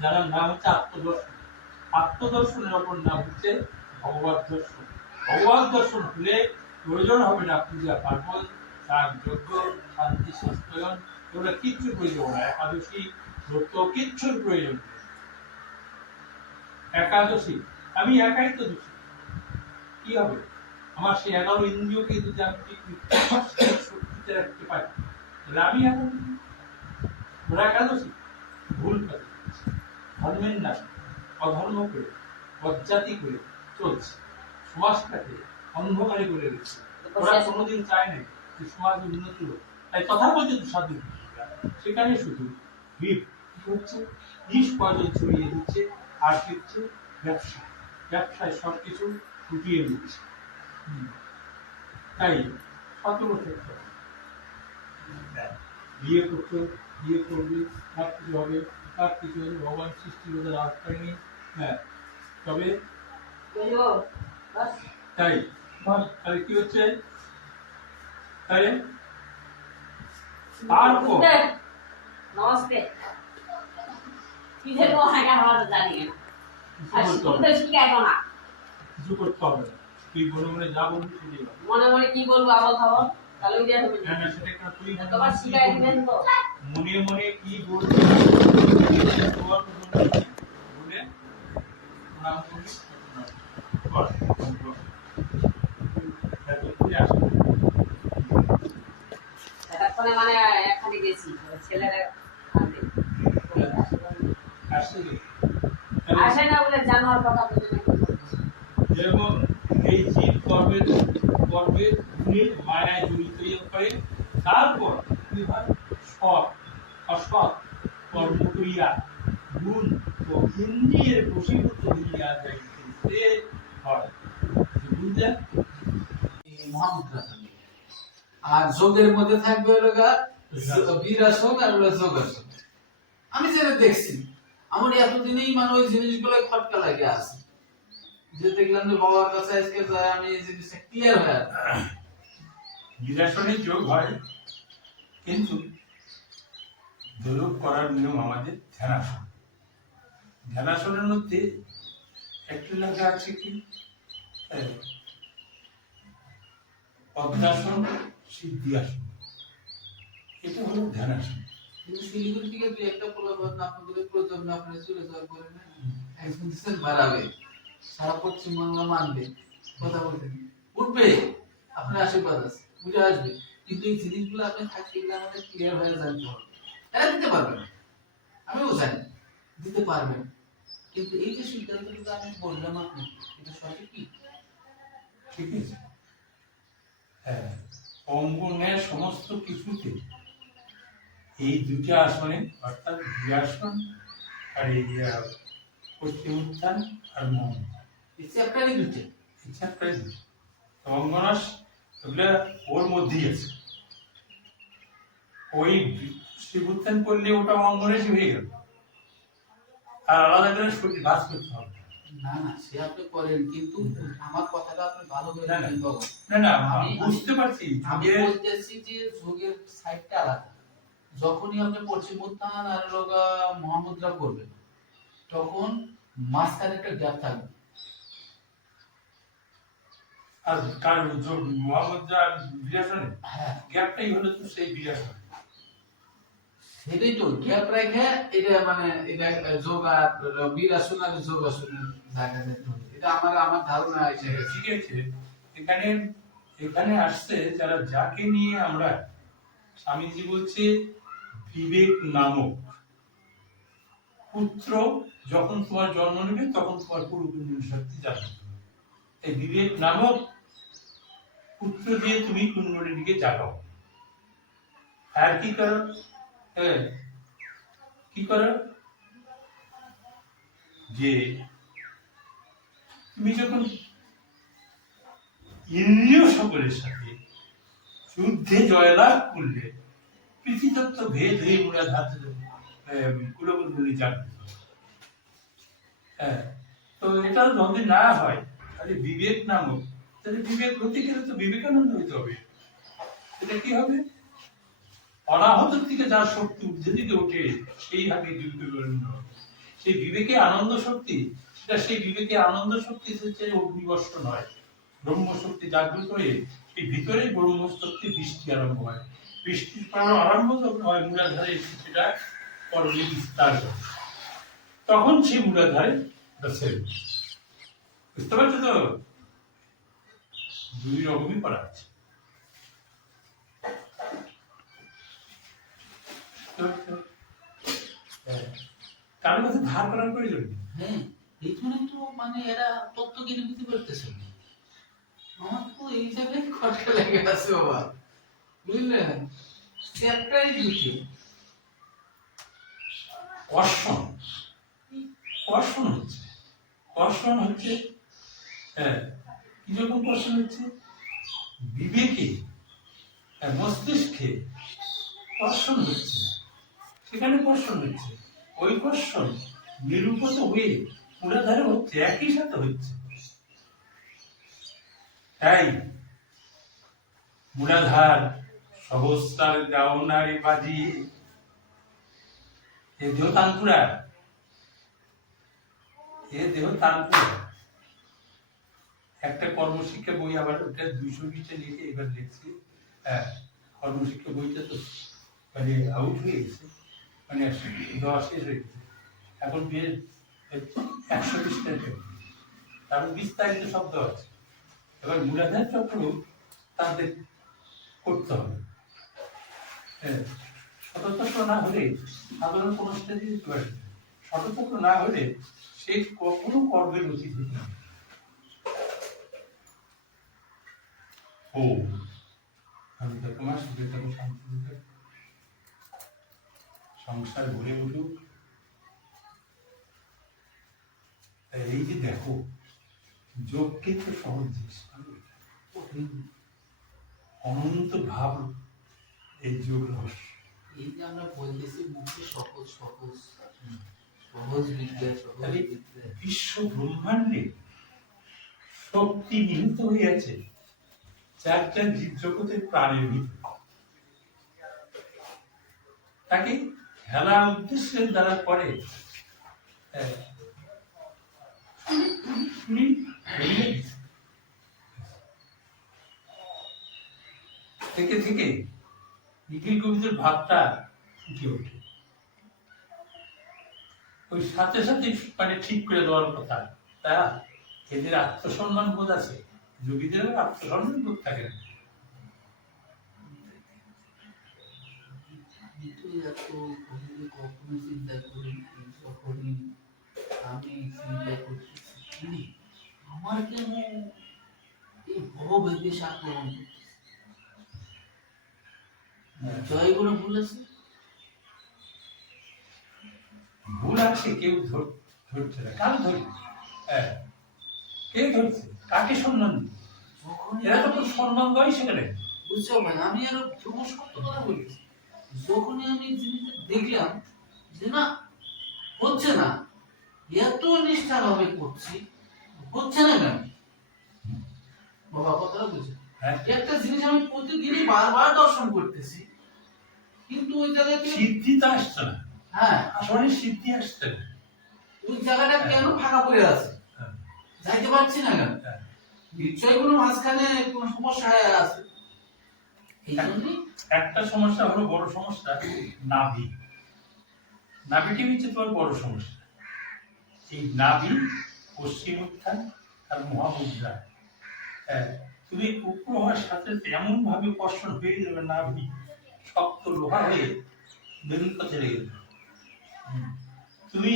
যার নাম হচ্ছে আত্মদর্শন। আত্মদর্শনের অপর নাম হচ্ছে ভগবত দর্শন। ভগবত দর্শন হলে প্রয়োজন হবে না পূজা পার্বণ, তার যজ্ঞ, শান্তি, সস্তায়ন, এগুলো কিচ্ছু প্রয়োজন না। একাদশী, ব্রত, কিচ্ছুর প্রয়োজন নেই। একাদশী আমি একাই তো দোষী, কি হবে? আমার সেই 11 ইন্দ্রিয়কে যদি আমি শক্তিতে রাখতে পারি, তাহলে আমি একাদশী ভুল কাজ, ধর্মের নাম অধর্ম করে, বজ্জাতি করে, চলছে, সমাজটাকে অন্ধকারে করে রেখেছে। ওরা কোনোদিন চায় না যে সমাজ উন্নতি হোক, তাই কথা বলছে তো সাধু সেখানে শুধু কি হচ্ছে, বিষ পয়জন ছড়িয়ে দিচ্ছে আর দিচ্ছে ব্যবসা, ব্যবসায় সব কিছু ফুটিয়ে দিচ্ছে। তাই সতর্ক থাকতে হবে। বিয়ে করতে, বিয়ে করবে, তার কিছু হবে, তার কিছু হবে, ভগবান সৃষ্টি ওদের রাগ করেনি। হ্যাঁ, তবে তাই তাহলে কি হচ্ছে, তাহলে তারপর নমস্তে কিসের কথা আমরা জানি না, আর শুনতে শিখাইবো না, কিছু করতে হবে না, তুই মনে মনে যা বলবি সেটাই হবে। মনে মনে কি বলবো আবার খাবো তাহলে ওই হবে না না, সেটা একটা তুই তোমার শিখাই দিবেন তো। মনে মনে কি বলবি বলে নাম করবি কর, এতক্ষণে মানে এখানে গেছি ছেলেরা আসলে আসে না বলে জানোয়ার কথা বলে যেমন এই জীব কর্মের কর্মে গুণের মায়ায় জড়িত করে, তারপর কি হয়, সৎ অসৎ কর্ম করিয়া গুণ ও ইন্দ্রিয়ের বশীভূত হইয়া যাইতেছে হয়। বুঝলেন? মহামুদ্রা থাকবে আর যোগের মধ্যে থাকবে হলো বীরাসন আর হলো যোগাসন। আমি যেটা দেখছি আমার এতদিনেই মানে ওই জিনিসগুলো খটকা লাগে আছে, যে দেখলাম যে বাবার কাছে আজকে যায় আমি এই জিনিসটা ক্লিয়ার হয়ে আছে। বিরাসনের যোগ হয়, কিন্তু যোগ করার নিয়ম আমাদের ধ্যানাসন। ধ্যানাসনের মধ্যে একটি লেখা আছে কি, পদ্মাসন, সিদ্ধিয়াসন, এটা হলো ধ্যানাসন। কিন্তু শিলিগুড়ি থেকে দুই একটা প্রলোভন আপনাদের প্রজন্ম আপনারা চলে যাওয়ার পরে না একজন দিচ্ছেন বাড়াবে, সারা পশ্চিমবাংলা মানবে, কথা বলতে উঠবে, আপনার আশীর্বাদ আছে, বুঝে আসবে। কিন্তু এই জিনিসগুলো আপনি থাকতে গেলে আমাদের ক্লিয়ার হয়ে জানতে হবে। এরা দিতে পারবে না, আমিও জানি দিতে পারবেন, কিন্তু এই যে সিদ্ধান্তগুলো আমি বললাম আপনি এটা সঠিক কি? ঠিক আছে, হ্যাঁ, অঙ্গনের সমস্ত কিছুতে এই দুটি আসনে, অর্থাৎ বীরাসন আর এই পশ্চিম উত্থান আর মন, এই চ্যাপ্টারই দুটো, ইচ্ছা প্রায় অঙ্গনাস এগুলো ওর মধ্যেই আছে। ওই শ্রীবুত্থান করলে ওটা অঙ্গনাসই হয়ে গেল, আর আলাদা করে শরীর ভাস করতে হবে না না সে আপনি করেন, কিন্তু আমার কথাটা আপনি ভালো করে না, না। নেবেন বাবা। না না, আমি বুঝতে পারছি আমি যোগের বলতেছি যে যোগের সাইডটা আলাদা। যখনই আপনি পশ্চিম উত্থান আর লগা মহামুদ্রা করবেন তখন মাঝখানে একটা গ্যাপ থাকবে। আর কার যোগ মহামুদ্রা আর বীরাসনে হ্যাঁ গ্যাপটাই হলো তো সেই বীরাসন। সেটাই তো গ্যাপ রেখে এটা মানে এটা যোগ আর বীরাসন আর যোগাসনের জায়গা যেতে হবে। এটা আমার ধারণা এসে গেছে। ঠিক আছে, এখানে এখানে আসছে যারা, যাকে নিয়ে আমরা, স্বামীজি বলছে বিবেক নামক পুত্র যখন তোমার জন্ম নেবে তখন তোমার পুরো কুণ্ডলী শক্তি জাগ্রত হবে। এই বিবেক নামক পুত্র দিয়ে তুমি কুণ্ডলীটিকে জাগাও। আর কি করো, কি করো, যে তুমি যখন ইন্দ্রিয় সকলের সাথে যুদ্ধে জয়লাভ করলে পৃথিতত্ত্ব ভেদ হয়ে মূলাধার কুলকুণ্ডলী জাগ্রত। হ্যাঁ, তো এটা যদি না হয় তাহলে বিবেক নামক, তাহলে বিবেক হতে গেলে তো বিবেকানন্দ হইতে হবে। এটা কি হবে, অনাহত থেকে যার শক্তি ঊর্ধ্বের দিকে ওঠে সেই ভাবে বিবেকানন্দ। সেই বিবেকে আনন্দ শক্তি, সেটা সেই বিবেকে আনন্দ শক্তি হচ্ছে অগ্নিবর্ষ নয়, ব্রহ্মশক্তি জাগ্রত হয়ে সেই ভিতরে ব্রহ্মশক্তি বৃষ্টি আরম্ভ হয়। বৃষ্টির আরম্ভ যখন হয় মূলাধারে সেটা পর্বে বিস্তার হয়, তখন সেই মূলাধারে ছেড়ে। বুঝতে পারছো তো, দুই রকমই করা আছে। কারোর কাছে ধার করার প্রয়োজন নেই। হ্যাঁ এই জন্য তো মানে এরা তত্ত্ব কিনে নিতে পারতেছে না। আমার তো এই জায়গায় খটকা লেগে আছে বাবা, বুঝলেন? চ্যাপ্টারই দুটি। কর্ষণ কর্ষণ হচ্ছে, কর্ষণ হচ্ছে, হ্যাঁ, কিরকম কর্ষণ হচ্ছে? বিবেকে, মস্তিষ্কে কর্ষণ হচ্ছে, সেখানে কর্ষণ হচ্ছে। ওই কর্ষণ নিরূপত হয়ে মূলাধারে হচ্ছে, একই সাথে হচ্ছে। তাই মূলাধার সহস্রার গাওনারে বাজিয়ে এ দেহ তানপুরা, এ দেহ তানপুরা। একটা কর্মশিক্ষা বই, আবার ওটা 220 লিখে এবার লিখছি। হ্যাঁ, কর্মশিক্ষা বইটা তো মানে আউট হয়ে গেছে, মানে দেওয়া শেষ হয়ে গেছে। এখন 100 পৃষ্ঠার, তার বিস্তারিত শব্দ আছে। এবার মূলাধার চক্র তাদের করতে হবে। হ্যাঁ, শতচক্র না হলে সাধারণ কোনো স্টেজে দিতে পারে। শতচক্র না হলে সে কখনো কর্মের অতীত হতে পারে। ও আমি তো তোমার সুখে থাকো, শান্তিতে থাকো, সংসার ভরে উঠুক। তাই এই যে দেখো, যোগ কিন্তু সহজ জিনিস, অনন্ত ভাব এই যোগ রহস্য। এই যে আমরা বলতেছি মুখে সহজ সহজ সহজ বিদ্যা, সহজ বিদ্যা। বিশ্ব ব্রহ্মাণ্ডে শক্তি নিহিত হইয়াছে চারটা জীব জগতের প্রাণের ভিতরে। তাকে খেলা উদ্দেশ্যের দ্বারা করে থেকে থেকে নিখিল কবিতার ভাবটা ফুটে ওঠে। ওই সাথে সাথে মানে ঠিক করে দেওয়ার কথা। তা এদের আত্মসম্মান বোধ আছে, যোগীদের আত্মসম্মান বোধ থাকে না। কখনো চিন্তা করি, যখনই আমি চিন্তা করতেছি আমার কেন এই ভববেগের আক্রমণ জয়গুলো ভুলেছে, ভুল আছে, কেউ ধরছে না। কাল ধরি, কে ধরছে, কাকে সম্মান দিচ্ছে? এরা তো সম্মান দেওয়াই সেখানে। বুঝছো ভাই, আমি আরো সত্য কথা বলেছি। যখনই আমি জিনিসটা দেখলাম যে না হচ্ছে না, এত নিষ্ঠা ভাবে করছি, হচ্ছে না কেন বাবা, কথাটা বুঝে একটা জিনিস আমি প্রতিদিনই বারবার দর্শন করতেছি, কিন্তু ওই জায়গায় সিদ্ধি তো আসছে না। হ্যাঁ, আসলে সিদ্ধি আসছে না। ওই জায়গাটা কেন ফাঁকা পড়ে আছে, যাইতে পারছি না কেন? নিশ্চয়ই কোনো মাঝখানে কোনো সমস্যা আছে। এই জন্যই একটা সমস্যা হলো, বড় সমস্যা নাভি। নাভিটি হচ্ছে তোমার বড় সমস্যা। এই নাভি, পশ্চিম উত্থান আর মহামুদ্রা, তুমি উপর হওয়ার সাথে এমন ভাবে কর্ষণ হয়ে যাবে, নাভি শক্ত লোহা হয়ে বেলুন পথে লেগে যাবে। তুমি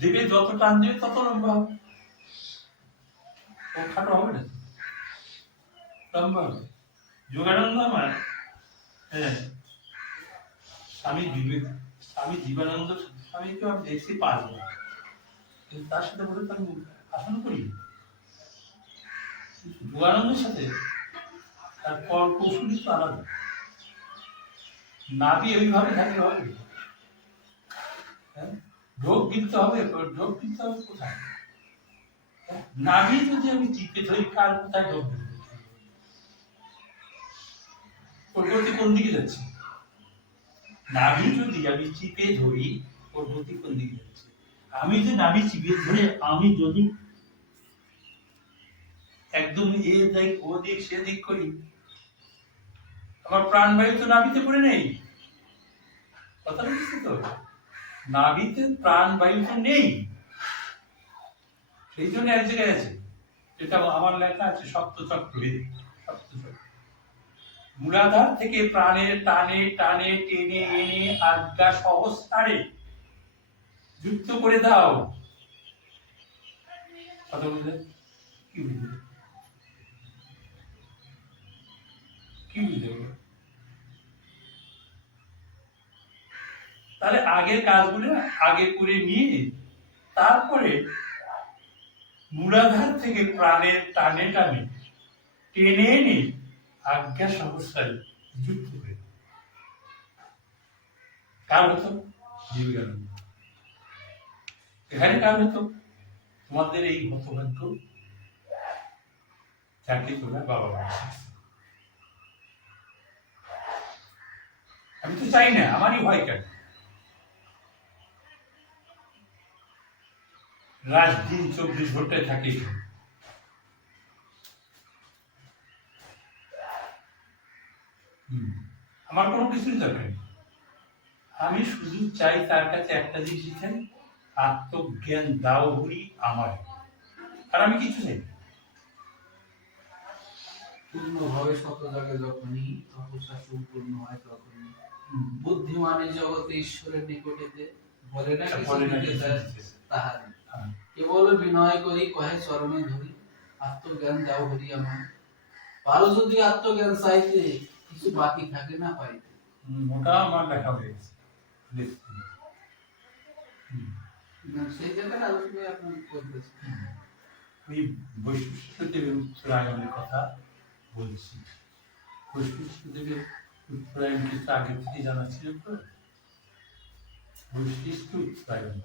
দেবে যত টান দেবে তত লম্বা হবে, ও খাটো হবে না, লম্বা হবে। যোগানন্দ আমার স্বামী জীবানন্দ স্বামীকে আমি দেখছি 5 বার, কিন্তু তার সাথে বলে তো আমি আসন করি। যোগানন্দের সাথে তার কৌশলী তো আলাদা। নাভি ওইভাবে থাকলে হবে, ঢোক গিলতে হবে, ঢোক গিলতে হবে কোথায়? নাভি যদি আমি চিপে ধরি, কার কোথায় ঢোক দেবো? পদ্ধতি কোন দিকে যাচ্ছে? নাভি যদি আমি চিপে ধরি, পদ্ধতি কোন দিকে যাচ্ছে? আমি যে নাভি চিপে ধরে আমি যদি একদম এ দিক ও দিক সে দিক করি, আমার প্রাণবায়ু তো নাভিতে পড়ে নেই। কথা বুঝছি তো? নাভিতে প্রাণবায়ু তো নেই, সেই জন্য এক জায়গায় আছে, যেটা আমার লেখা আছে সপ্তচক্র। সপ্তচক্র মূলাধার থেকে প্রাণের টানে টানে টেনে এনে আজ্ঞা সহস্রারে যুক্ত করে দাও। কথা বললে কি বুঝলে? কি বুঝলে বলো? তাহলে আগের কাজগুলো আগে করে নিয়ে তারপরে মূলাধার থেকে প্রাণের টানে টানে টেনে এনে আজ্ঞা সংস্থায় যুক্ত করে কার হতো? জীবিকানন্দ। এখানে কার হতো? তোমাদের এই হতভাগ্য যাকে তোমরা বাবা বানিয়েছিস। আমি তো চাই না, আমারই ভয় কেন? রাত দিন 24 ঘন্টায় থাকে। আমার কোনো কিছুই দরকার নেই। আমি শুধু চাই তার কাছে একটা জিনিস চাই, আত্মজ্ঞান দাও হরি আমার। আর আমি কিছু চাই না। পূর্ণভাবে শত জায়গায় যখনই তপস্যা সম্পূর্ণ হয় তখনই বুদ্ধিমানী জগতে ঈশ্বরের নিকটেতে বলে না তাহার কেবল বিনয় করি কহে চরণে ধরি আত্মজ্ঞান দাও হরি আমার। পারো যদি আত্মজ্ঞান চাইতে কিছু বাকি থাকে না পাইতে। ওটা আমার লেখা হয়ে গেছে। সেই জায়গায় আলোচনা আপনি করতেছেন। আমি বৈশিষ্ট্যদেবের উত্তরায়ণের কথা বলছি। বৈশিষ্ট্যদেবের উত্তরায়ণ কিন্তু আগে থেকে জানা ছিল তো। বৈশিষ্ট্য উত্তরায়ণ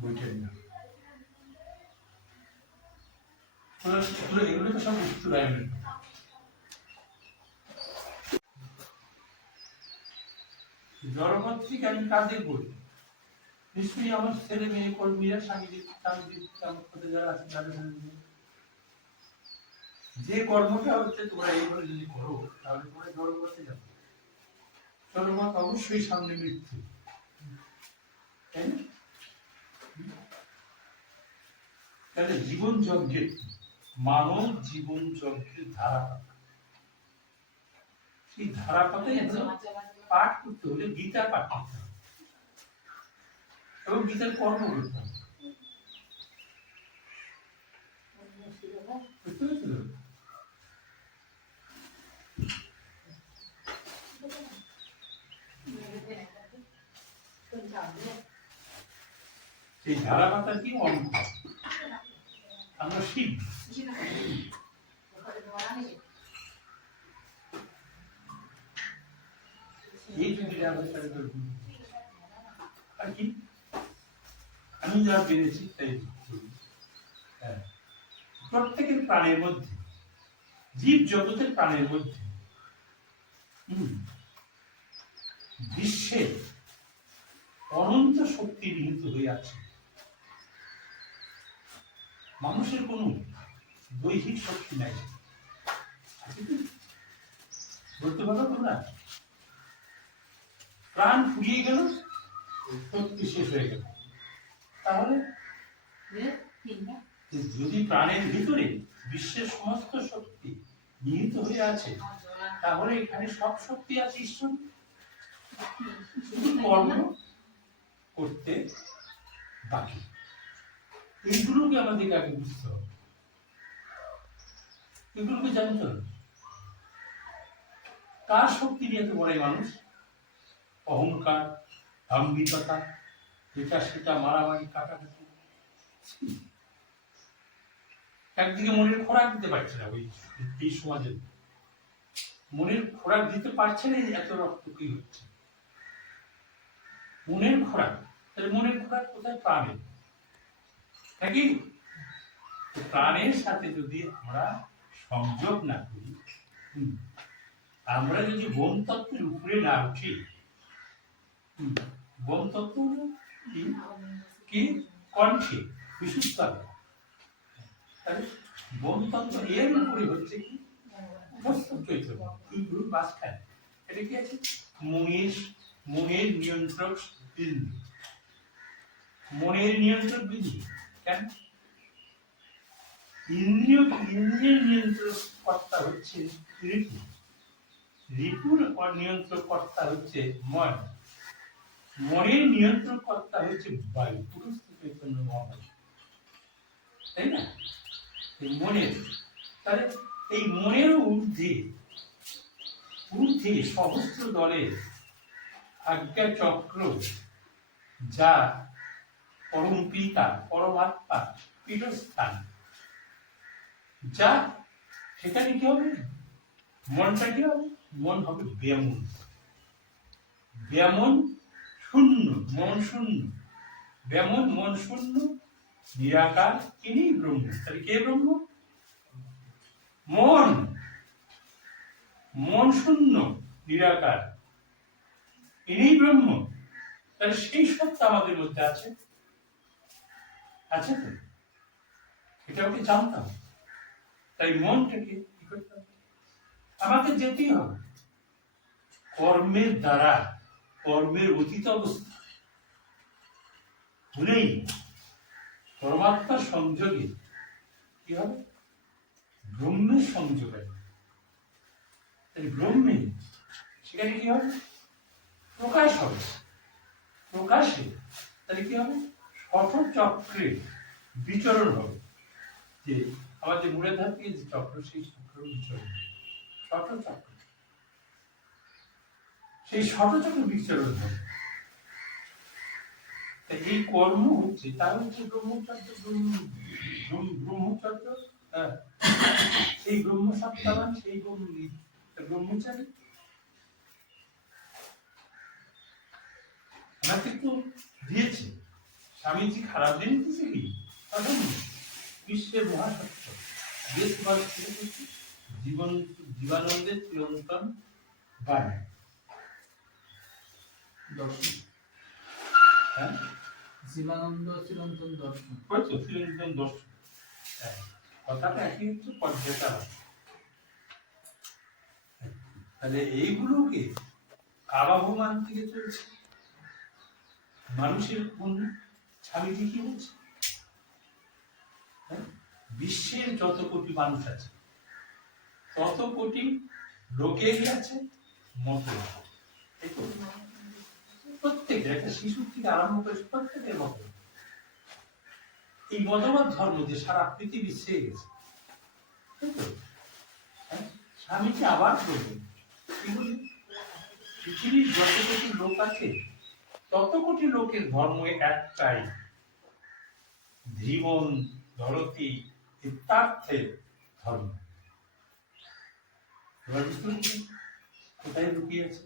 বইটার নাম। এগুলো তো সব উত্তরায়ণের কথা। জড়পত্রিক আমি কাজে করি, নিশ্চয়ই আমার ছেলে মেয়ে কর্মীরা সাংগীতিক যারা আছে তাদের যে কর্মটা হচ্ছে তোমরা এইভাবে যদি করো তাহলে তোমরা জড়পথে যাবে। জড়পথ অবশ্যই সামনে মৃত্যু, তাই না? তাহলে জীবন যজ্ঞের মানব জীবন যজ্ঞের ধারাপাত, সেই ধারাপাতে পাঠ করতে হলে গীতা পাঠ করতে হবে এবং গীতার কর্ম করতে হবে। বুঝতে পেরেছিল? সেই ধারাপাতার কি অঙ্ক আমরা শিখব। এই যদি আর কি আমি যা পেরেছি তাই প্রত্যেকের প্রাণের মধ্যে, জীব জগতের প্রাণের মধ্যে বিশ্বের অনন্ত শক্তি নিহিত হয়ে আছে। মানুষের কোনো দৈহিক শক্তি নাই, বলতে পারো তোমরা? প্রাণ ফুরিয়ে গেল, শক্তি শেষ হয়ে গেল। তাহলে যদি প্রাণের ভিতরে বিশ্বের সমস্ত শক্তি নিহিত হয়ে আছে, তাহলে এখানে সব শক্তি আছে ঈশ্বর। শুধু কর্ম করতে বাকি। এইগুলোকে আমাদেরকে আগে বুঝতে হবে, এগুলোকে জানতে হবে। কার শক্তি নিয়ে তো বলে মানুষ? অহংকার, দাম্ভিকতা, এটা সেটা, মারামারি, কাটাকাটি। একদিকে মনের খোরাক দিতে পারছে না, ওই এই সমাজে মনের খোরাক দিতে পারছে না, এত রক্ত কি হচ্ছে মনের খোরাক। তাহলে মনের খোরাক কোথায়? প্রাণের। নাকি প্রাণের সাথে যদি আমরা সংযোগ না করি, আমরা যদি বন তত্ত্বের উপরে না উঠি, বন তত্ত্ব কি কণ্ঠে বিশুদ্ধ, তাহলে বন তত্ত্ব এর উপরে হচ্ছে কি চৈতন্য, এই গুরু মাঝখানে এটা কি আছে? মনের নিয়ন্ত্রক বিন্দু। মনের নিয়ন্ত্রক বিন্দু কেন? ইন্দ্রিয়ের নিয়ন্ত্রক কর্তা হচ্ছে ঋতু, ঋতুর নিয়ন্ত্রক কর্তা হচ্ছে মন, মনের নিয়ন্ত্রক কর্তা হচ্ছে বায়ু, পুরুষ চৈতন্য মহাবায়ু। তাই না? এই মনের, তাহলে এই মনেরও ঊর্ধ্বে সহস্র দলের আজ্ঞা চক্র, যা পরম পিতা পরমাত্মা পীঠস্থান, যা সেখানে কি হবে? মনটা কি হবে? মন হবে ব্যামন, ব্যামন শূন্য, মন শূন্য, ব্যামন মন শূন্য, নিরাকার, ইনি ব্রহ্ম। তাহলে কে ব্রহ্ম? মন, মন শূন্য, নিরাকার, ইনি ব্রহ্ম। তাহলে সেই সত্তা আমাদের মধ্যে আছে, আছে তো? এটা ওকে জানতাম। তাই মনটাকে কি করতে হবে? আমাকে যেতেই হবে কর্মের দ্বারা, কর্মের অতীত অবস্থা ভুলেই পরমাত্মার সংযোগে কি হবে? ব্রহ্মের সংযোগ হবে। তাই ব্রহ্মে সেখানে কি হবে? প্রকাশ হবে। প্রকাশে তাহলে কি হবে? চক্রে বিচরণ হবে। যে আমাদের মূলাধার থেকে যে চক্র, সেই চক্র বিচরণ, চক্র, সেই চক্র বিচরণ হবে। এই কর্ম হচ্ছে, তা হচ্ছে ব্রহ্মচর্য, ব্রহ্মচর্য, সেই ব্রহ্ম সত্তাবান, সেই ব্রহ্মচারী। আমাকে তো দিয়েছে স্বামীজি, খারাপ জিনিস দিয়েছে কি? বিশ্বের মহাসত্য, জীবন, জীবানন্দের চিরন্তন বাণী, দর্শন। হ্যাঁ, জীবানন্দ চিরন্তন দর্শন, চিরন্তন দর্শন। কথাটা একই হচ্ছে, পর্যায়টা। তাহলে এইগুলোকে কাবাভমান থেকে চলছে মানুষের পুণ্য। স্বামীজি কি বলছে? বিশ্বের যত কোটি মানুষ আছে, তত কোটি লোকেরই আছে মত। প্রত্যেকের, একটা শিশুর থেকে আরম্ভ করে প্রত্যেকের মত। এই মতবাদ ধর্ম যে সারা পৃথিবী ছেয়ে গেছে। স্বামীজি আবার বলবেন, পৃথিবীর যত কোটি লোক আছে, তত কোটি লোকের ধর্ম একটাই, জীবন ধরতি চিত্তার্থে ধর্ম। কোথায় লুকিয়েছে?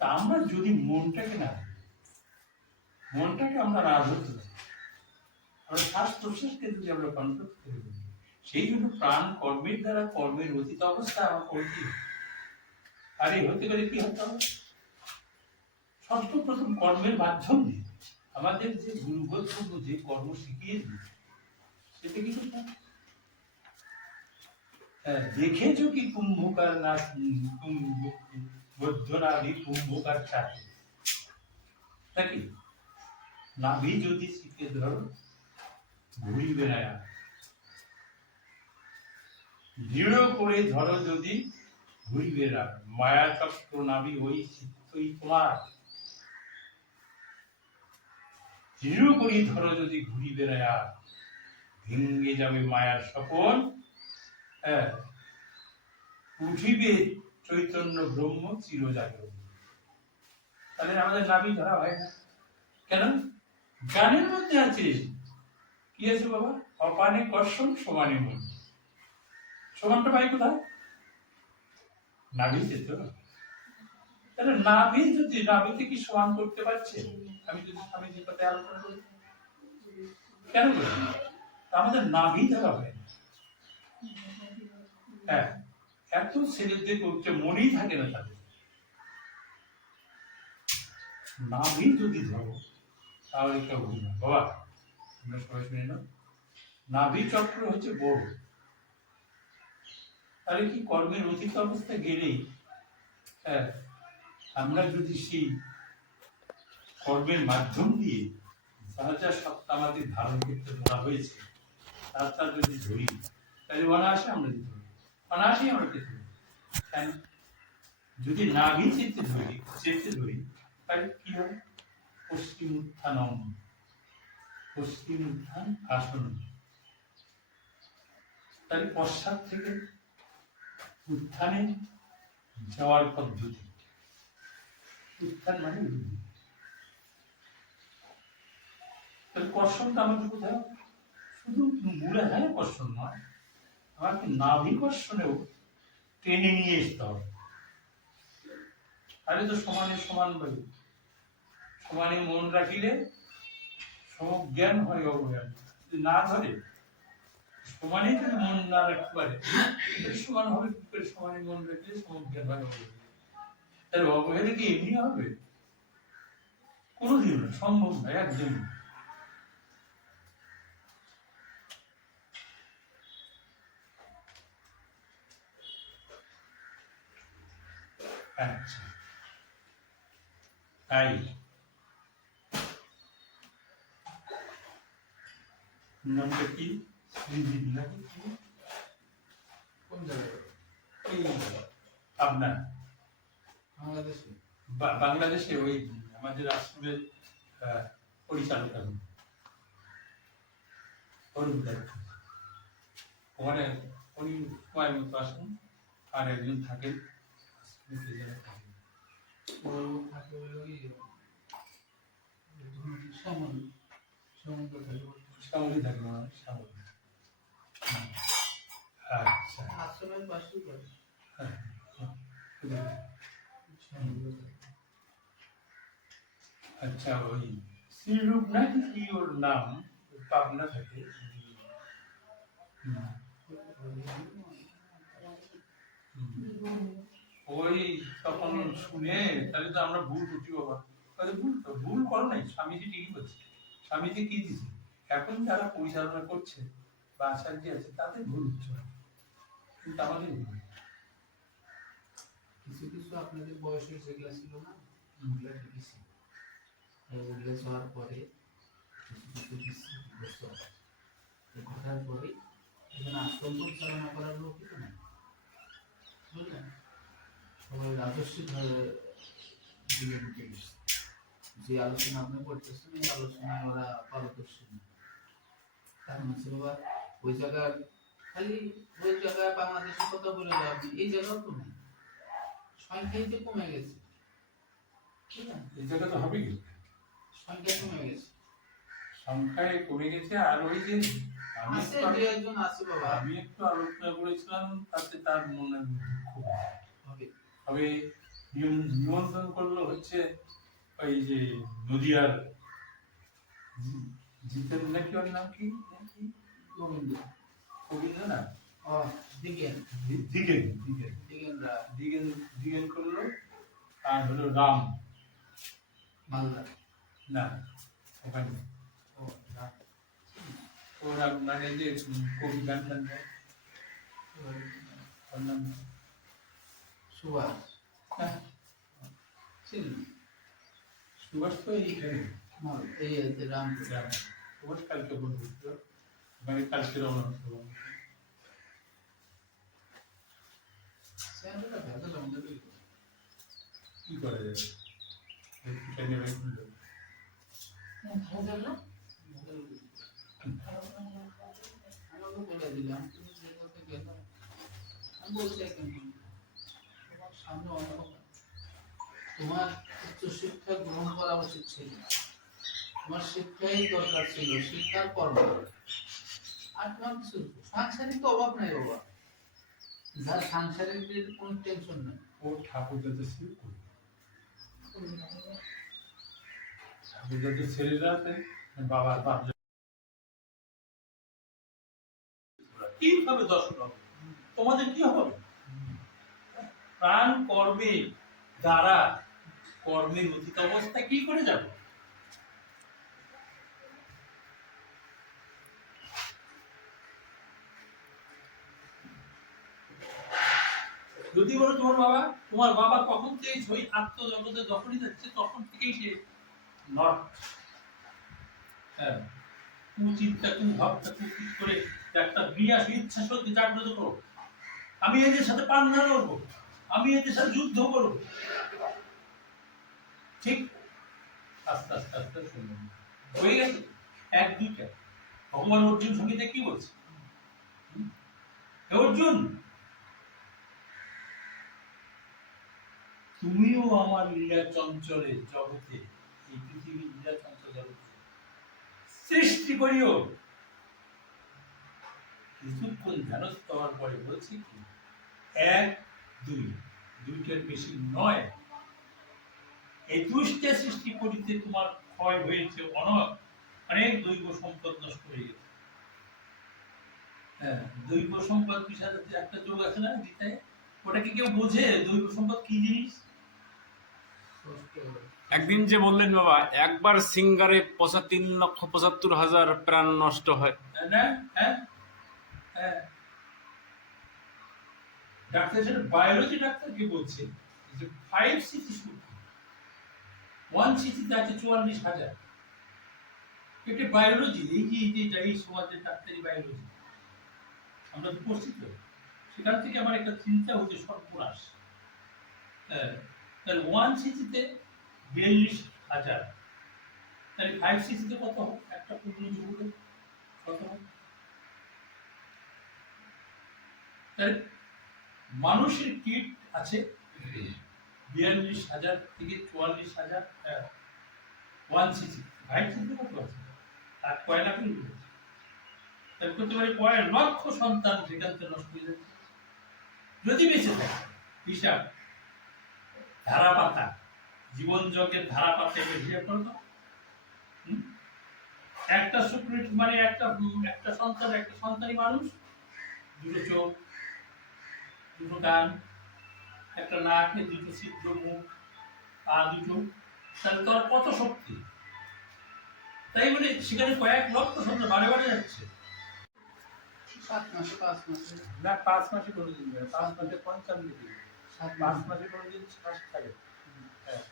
তা আমরা যদি মনটাকে না, মনটাকে আমরা না ধরতে পারি, আমরা শ্বাস প্রশ্বাসকে যদি আমরা কন্ট্রোল করে দিই, সেই জন্য প্রাণ কর্মের দ্বারা কর্মের অতীত অবস্থা আমার করতে হবে। আর এই হতে গেলে কি হতে হবে? সর্বপ্রথম কর্মের মাধ্যম দিয়ে আমাদের যে গুরুগোত্র যে কর্ম শিখিয়ে দিয়েছে, সেটা কি করতে হবে? দেখেছো কি কুম্ভকার না, বৌদ্ধনাভি কুম্ভকার চাকে নাকি? নাভি যদি শিখে ধরো, ঘুরিবে না। দৃঢ় করে ধরো যদি, ঘুরিবে না। মায়া চক্র নাভি ওই চিত্তই তোমার। দৃঢ় করি ধরো যদি, ঘুরিবে না। ভেঙ্গে যাবে মায়ার স্বপন, উঠিবে চৈতন্য ব্রহ্ম চিরজাগরণ। তাহলে আমাদের নাভি ধরা হয় না কেন? গানের মধ্যে আছে কি আছে বাবা? অপানে কর্ষণ সমানে মন। সমানটা পাই কোথায়? নাভিতে তো। তাহলে নাভি যদি, নাভিতে কি সমান করতে পারছে? আমি যদি স্বামীজির কথা আলোচনা করি, কেন করি? আমাদের নাভি ধরা হয় না। হ্যাঁ, এত ছেলেদের করছে, মনেই থাকে না তাদের। নাভি যদি ধরো, তাহলে কেউ ভুল না বাবা। তোমরা সবাই শুনে নাও, নাভি চক্র হচ্ছে বড়। তাহলে কি কর্মের অতীত অবস্থায় গেলেই, আমরা যদি সেই কর্মের মাধ্যম দিয়ে যা যা সত্তা আমাদের ধারণ করতে বলা হয়েছে, তার যদি ধরি, তাহলে অনায়াসে আমরা দিতে পারি, অনায়াসেই আমরা পেতে পারি। কেন? যদি নাভি চেতে ধরি, তাহলে কি হবে? পশ্চিম উত্থান আসন, তাহলে পশ্চাৎ থেকে উত্থানে যাওয়ার পদ্ধতি। উত্থান মানে বৃদ্ধি। তাহলে কর্ষণটা আমাদের কোথায়? শুধু মূলে হ্যাঁ কর্ষণ নয়, আমাকে নাভি কর্ষণেও টেনে নিয়ে আসতে হবে। তাহলে তো সমানে সমান ভাবে সমানে মন রাখিলে সমজ্ঞান হয় অজ্ঞান। যদি না ধরে সমানে যদি মন না রাখতে পারে সমান হবে কি করে? সমানে মন রাখলে সমজ্ঞান হয় অজ্ঞান। তাহলে অবহেলে কি এমনি হবে? কোনোদিন না, সম্ভব নয়, একদম। আচ্ছা, তাই নামটা কি? শ্রীজিৎ নাকি কি? কোন জায়গায়? ওই আপনার বাংলাদেশে? বাংলাদেশে ওই আমাদের আশ্রমের পরিচালক ওখানে উনি সময় মতো আসেন, আর একজন থাকেন ও থাকে ওই শ্যামল, শ্যামল থাকে। শ্যামলি থাকেন, শ্যামলি। আচ্ছা, আশ্রমের পাশেই করে। আচ্ছা, ওই শ্রীরূপ নাকি কি ওর নাম, পাবনা থাকে। ওই তখন শুনে তাহলে তো আমরা ভুল করছি বাবা। তাহলে ভুল করো নাই, স্বামীজি ঠিকই করছে। স্বামীজি কি দিচ্ছে? এখন যারা পরিচালনা করছে বা আচার্য আছে তাদের ভুল হচ্ছে না, কিন্তু আমাদের ভুল। কিছু কিছু আপনাদের বয়সের যেগুলো ছিল না, ওগুলো ঠিকই ছিল। ওগুলো যাওয়ার পরে কিছু কিছু ঘটার পরে এখানে আশ্রম পরিচালনা করার লোকই তো নাই, বুঝলেন? সবাই রাজস্বিক ভাবে দিকে ঢুকে গেছে। যে আলোচনা আপনি করতেছেন এই আলোচনায় ওরা পারদর্শী না। কারণ হচ্ছে বাবা ওই জায়গার খালি ওই জায়গায় বাংলাদেশের কথা বলে আপনি এই জায়গাও তো নেই, সংখ্যাই তো কমে গেছে। ঠিক আছে, এই জায়গা তো হবে কি? সংখ্যা কমে গেছে, সংখ্যায় কমে গেছে। আর ওই যে আছে দু একজন আছে বাবা। আমি একটু আলোচনা করেছিলাম, তাতে তার মনে দুঃখ হবে। তবে নিমন্ত্রণ করলো হচ্ছে ওই যে নদিয়ার জিতেন নাকি, ওর নাম কি? গোবিন্দ গোবিন্দ না, ও দিগেন দিগেন দিগেন দিগেন দিগেন করলো। আর হলো রাম, মালদা না ওখানে ও না ওরা মানে যে কবি গান টান গায়, ওর নাম সুভাষ হ্যাঁ, ছিল সুভাষ তো এইখানে এই যে রাম সুভাষ কালকে বলবো, মানে কালকে রওনা হতো। স্যাররা ভেতরে আমাদের কি করা যাবে? এটা নেবে খুললো। ভালো না? আমাকে বলে দিলাম তুমি যে করতে গেলে আমি বলছি এখন তোমার সামনে অনেক তোমার উচ্চশিক্ষা গ্রহণ করা উচিত ছিল, তোমার শিক্ষাই দরকার ছিল, শিক্ষার কর্ম। আর তোমার কিছু সাংসারিক তো অভাব নাই বাবা, যার সাংসারিক কোনো টেনশন নেই। ও ঠাকুর দাদা ছিল, ঠাকুর দাদের ছেলেরা বাবার বাপ কিভাবে দর্শন হবে? তোমাদের কি হবে? প্রাণ কর্মে দ্বারা কর্মের অতীত অবস্থা কি করে যাবে? যদি বলো তোমার বাবা কখন থেকে ওই আত্মজগতে যখনই যাচ্ছে তখন থেকেই সে নট, হ্যাঁ, তুমি চিন্তা, তুমি ভাবটা ঠিক করে একটা বিরাট ইচ্ছা শক্তি জাগ্রত করো। আমি এদের সাথে পান্না লড়বো, আমি এদের সাথে যুদ্ধ করবো। ঠিক আস্তে আস্তে আস্তে শুনবো হয়ে গেছে। এক দুইটা ভগবান অর্জুন সঙ্গীতে কি বলছে? হে অর্জুন, তুমিও আমার লীলা চঞ্চলের জগতে, এই পৃথিবীর লীলা চঞ্চল জগতে সৃষ্টি করিও। কিছুক্ষণ ধ্যানস্থ হওয়ার পরে বলছি কি, এক দুই, দুইটার বেশি নয়। এই দুষ্টে সৃষ্টি করিতে তোমার ক্ষয় হয়েছে অনেক দৈব সম্পদ নষ্ট হয়ে গেছে। হ্যাঁ, দৈব সম্পদ বিষয়ে একটা যোগ আছে না গীতায়, ওটাকে কেউ বোঝে দৈব সম্পদ কি জিনিস? একদিন যে বললেন বাবা, একবার সিঙ্গারে ৩,৭৫,০০০ প্রাণ নষ্ট হয়। না, হ্যাঁ হ্যাঁ, ডাক্তার সেটা বায়োলজি ডাক্তার কি বলছে যে 5 সিসি শুট, 1 সিসিতে আছে ৪৪,০০০। এটা বায়োলজি, এই সমাজের ডাক্তারি বায়োলজি আমরা তো পড়ছি তো। সেখান থেকে আমার একটা চিন্তা হচ্ছে সর্বনাশ। হ্যাঁ, তাহলে 1 সিসিতে ৪২,০০০, তাহলে 5 সিসিতে কত হবে? একটা পূর্ণ যুবকের কত হবে? তাহলে মানুষের কিট আছে ৪২,০০০ থেকে ৪৪,০০০, 1 সিসি। 5 সিসিতে কত আছে? আর কয় লাখের উপরে আছে। তাহলে করতে পারে কয় লক্ষ সন্তান সেখান থেকে নষ্ট হয়ে যাচ্ছে যদি বেঁচে থাকে। হিসাব ধারাপাতা, জীবন যজ্ঞের ধারাপাতা হিসাব করো তো। একটা শুক্রিট মানে একটা সন্তান, একটা সন্তানই মানুষ, দুটো চোখ, দুটো কান, একটা নাক, দুটো ছিদ্র মুখ, পা দুটো, তাহলে তো আর কত শক্তি। তাই বলে সেখানে কয়েক লক্ষ সন্তান বারে বারে যাচ্ছে। 7 মাসে 5 মাসে না, 5 মাসে কোনোদিন না, 5 মাসে 55 দিন, 5 মাসে কোনোদিন শ্বাস থাকে।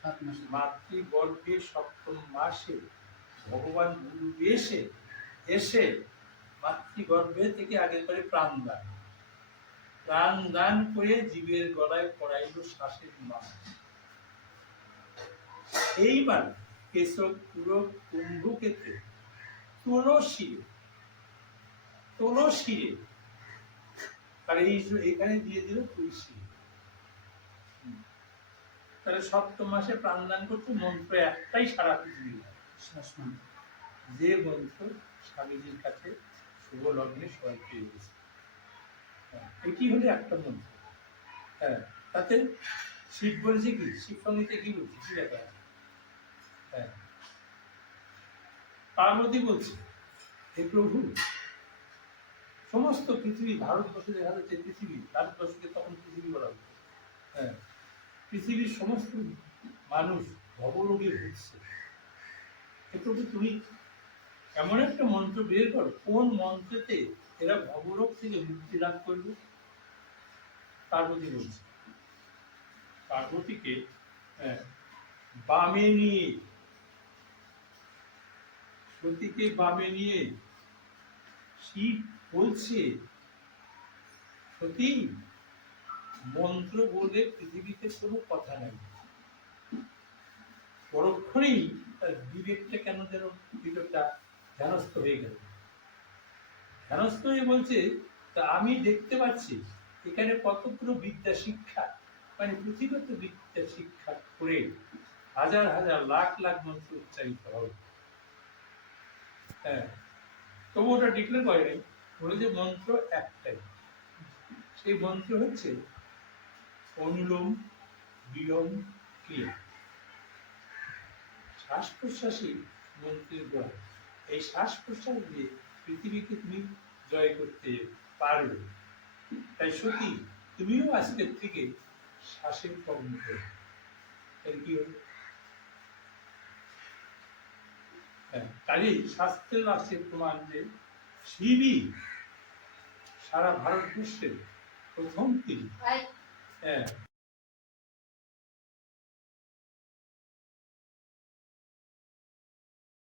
7 মাসে মাতৃগর্ভে 7ম মাসে ভগবান গুরু এসে মাতৃগর্ভে থেকে আগের পরে প্রাণ দান করে জীবের গলায় পড়াইল শ্বাসের মাস। এইবার কেশব পুরো কুম্ভকেতে তুলসীরে আর এখানে দিয়ে দিল তুলসী। তাহলে 7ম মাসে প্রাণদান করতে মন্ত্র একটাই সারা পৃথিবী, যে মন্ত্র স্বামীজির কাছে শুভ লগ্নে সবাই পেয়ে গেছে। এটি হলো একটা মন্ত্র। হ্যাঁ, তাতে শিব বলছে কি, শিব সঙ্গীতে কি বলছে, কি ব্যাপার? হ্যাঁ, পার্বতী বলছে, হে প্রভু, সমস্ত পৃথিবী, ভারতবর্ষে দেখা যাচ্ছে পৃথিবী, ভারতবর্ষকে তখন পৃথিবী বলা হতো। হ্যাঁ, পৃথিবীর সমস্ত মানুষ ভবরোগে ভুগছে। হে প্রভু, তুমি এমন একটা মন্ত্র বের করো, কোন মন্ত্রেতে এরা ভবরোগ থেকে মুক্তি লাভ করবে। পার্বতী বলছে, পার্বতীকে বামে নিয়ে, সতীকে বামে নিয়ে শিব বলছে, সতী, মন্ত্র বলে পৃথিবীতে কোনো কথা নাই। পরক্ষণেই তার বিবেকটা কেন যেন বিবেকটা ধ্যানস্থ হয়ে গেল। ধ্যানস্থ হয়ে বলছে, তা আমি দেখতে পাচ্ছি এখানে কতগুলো বিদ্যা শিক্ষা, মানে পৃথিবীতে বিদ্যা শিক্ষা করে হাজার হাজার লাখ লাখ মন্ত্র উচ্চারিত হবে। হ্যাঁ, তবু ওটা ডিক্লেয়ার করে নাই, বলে যে মন্ত্র একটাই। সেই মন্ত্র হচ্ছে অনুলোম বিলোম ক্রিয়া। শ্বাস প্রশ্বাসই মন্ত্রের দ্বার। এই শ্বাস প্রশ্বাস দিয়ে পৃথিবীকে তুমি জয় করতে পারবে। তাই সত্যি তুমিও আজকের থেকে শ্বাসের কর্ম করো। কি হবে? কাজেই শাস্ত্রের আছে প্রমাণ যে শিবই সারা ভারতবর্ষের প্রথম তিনি।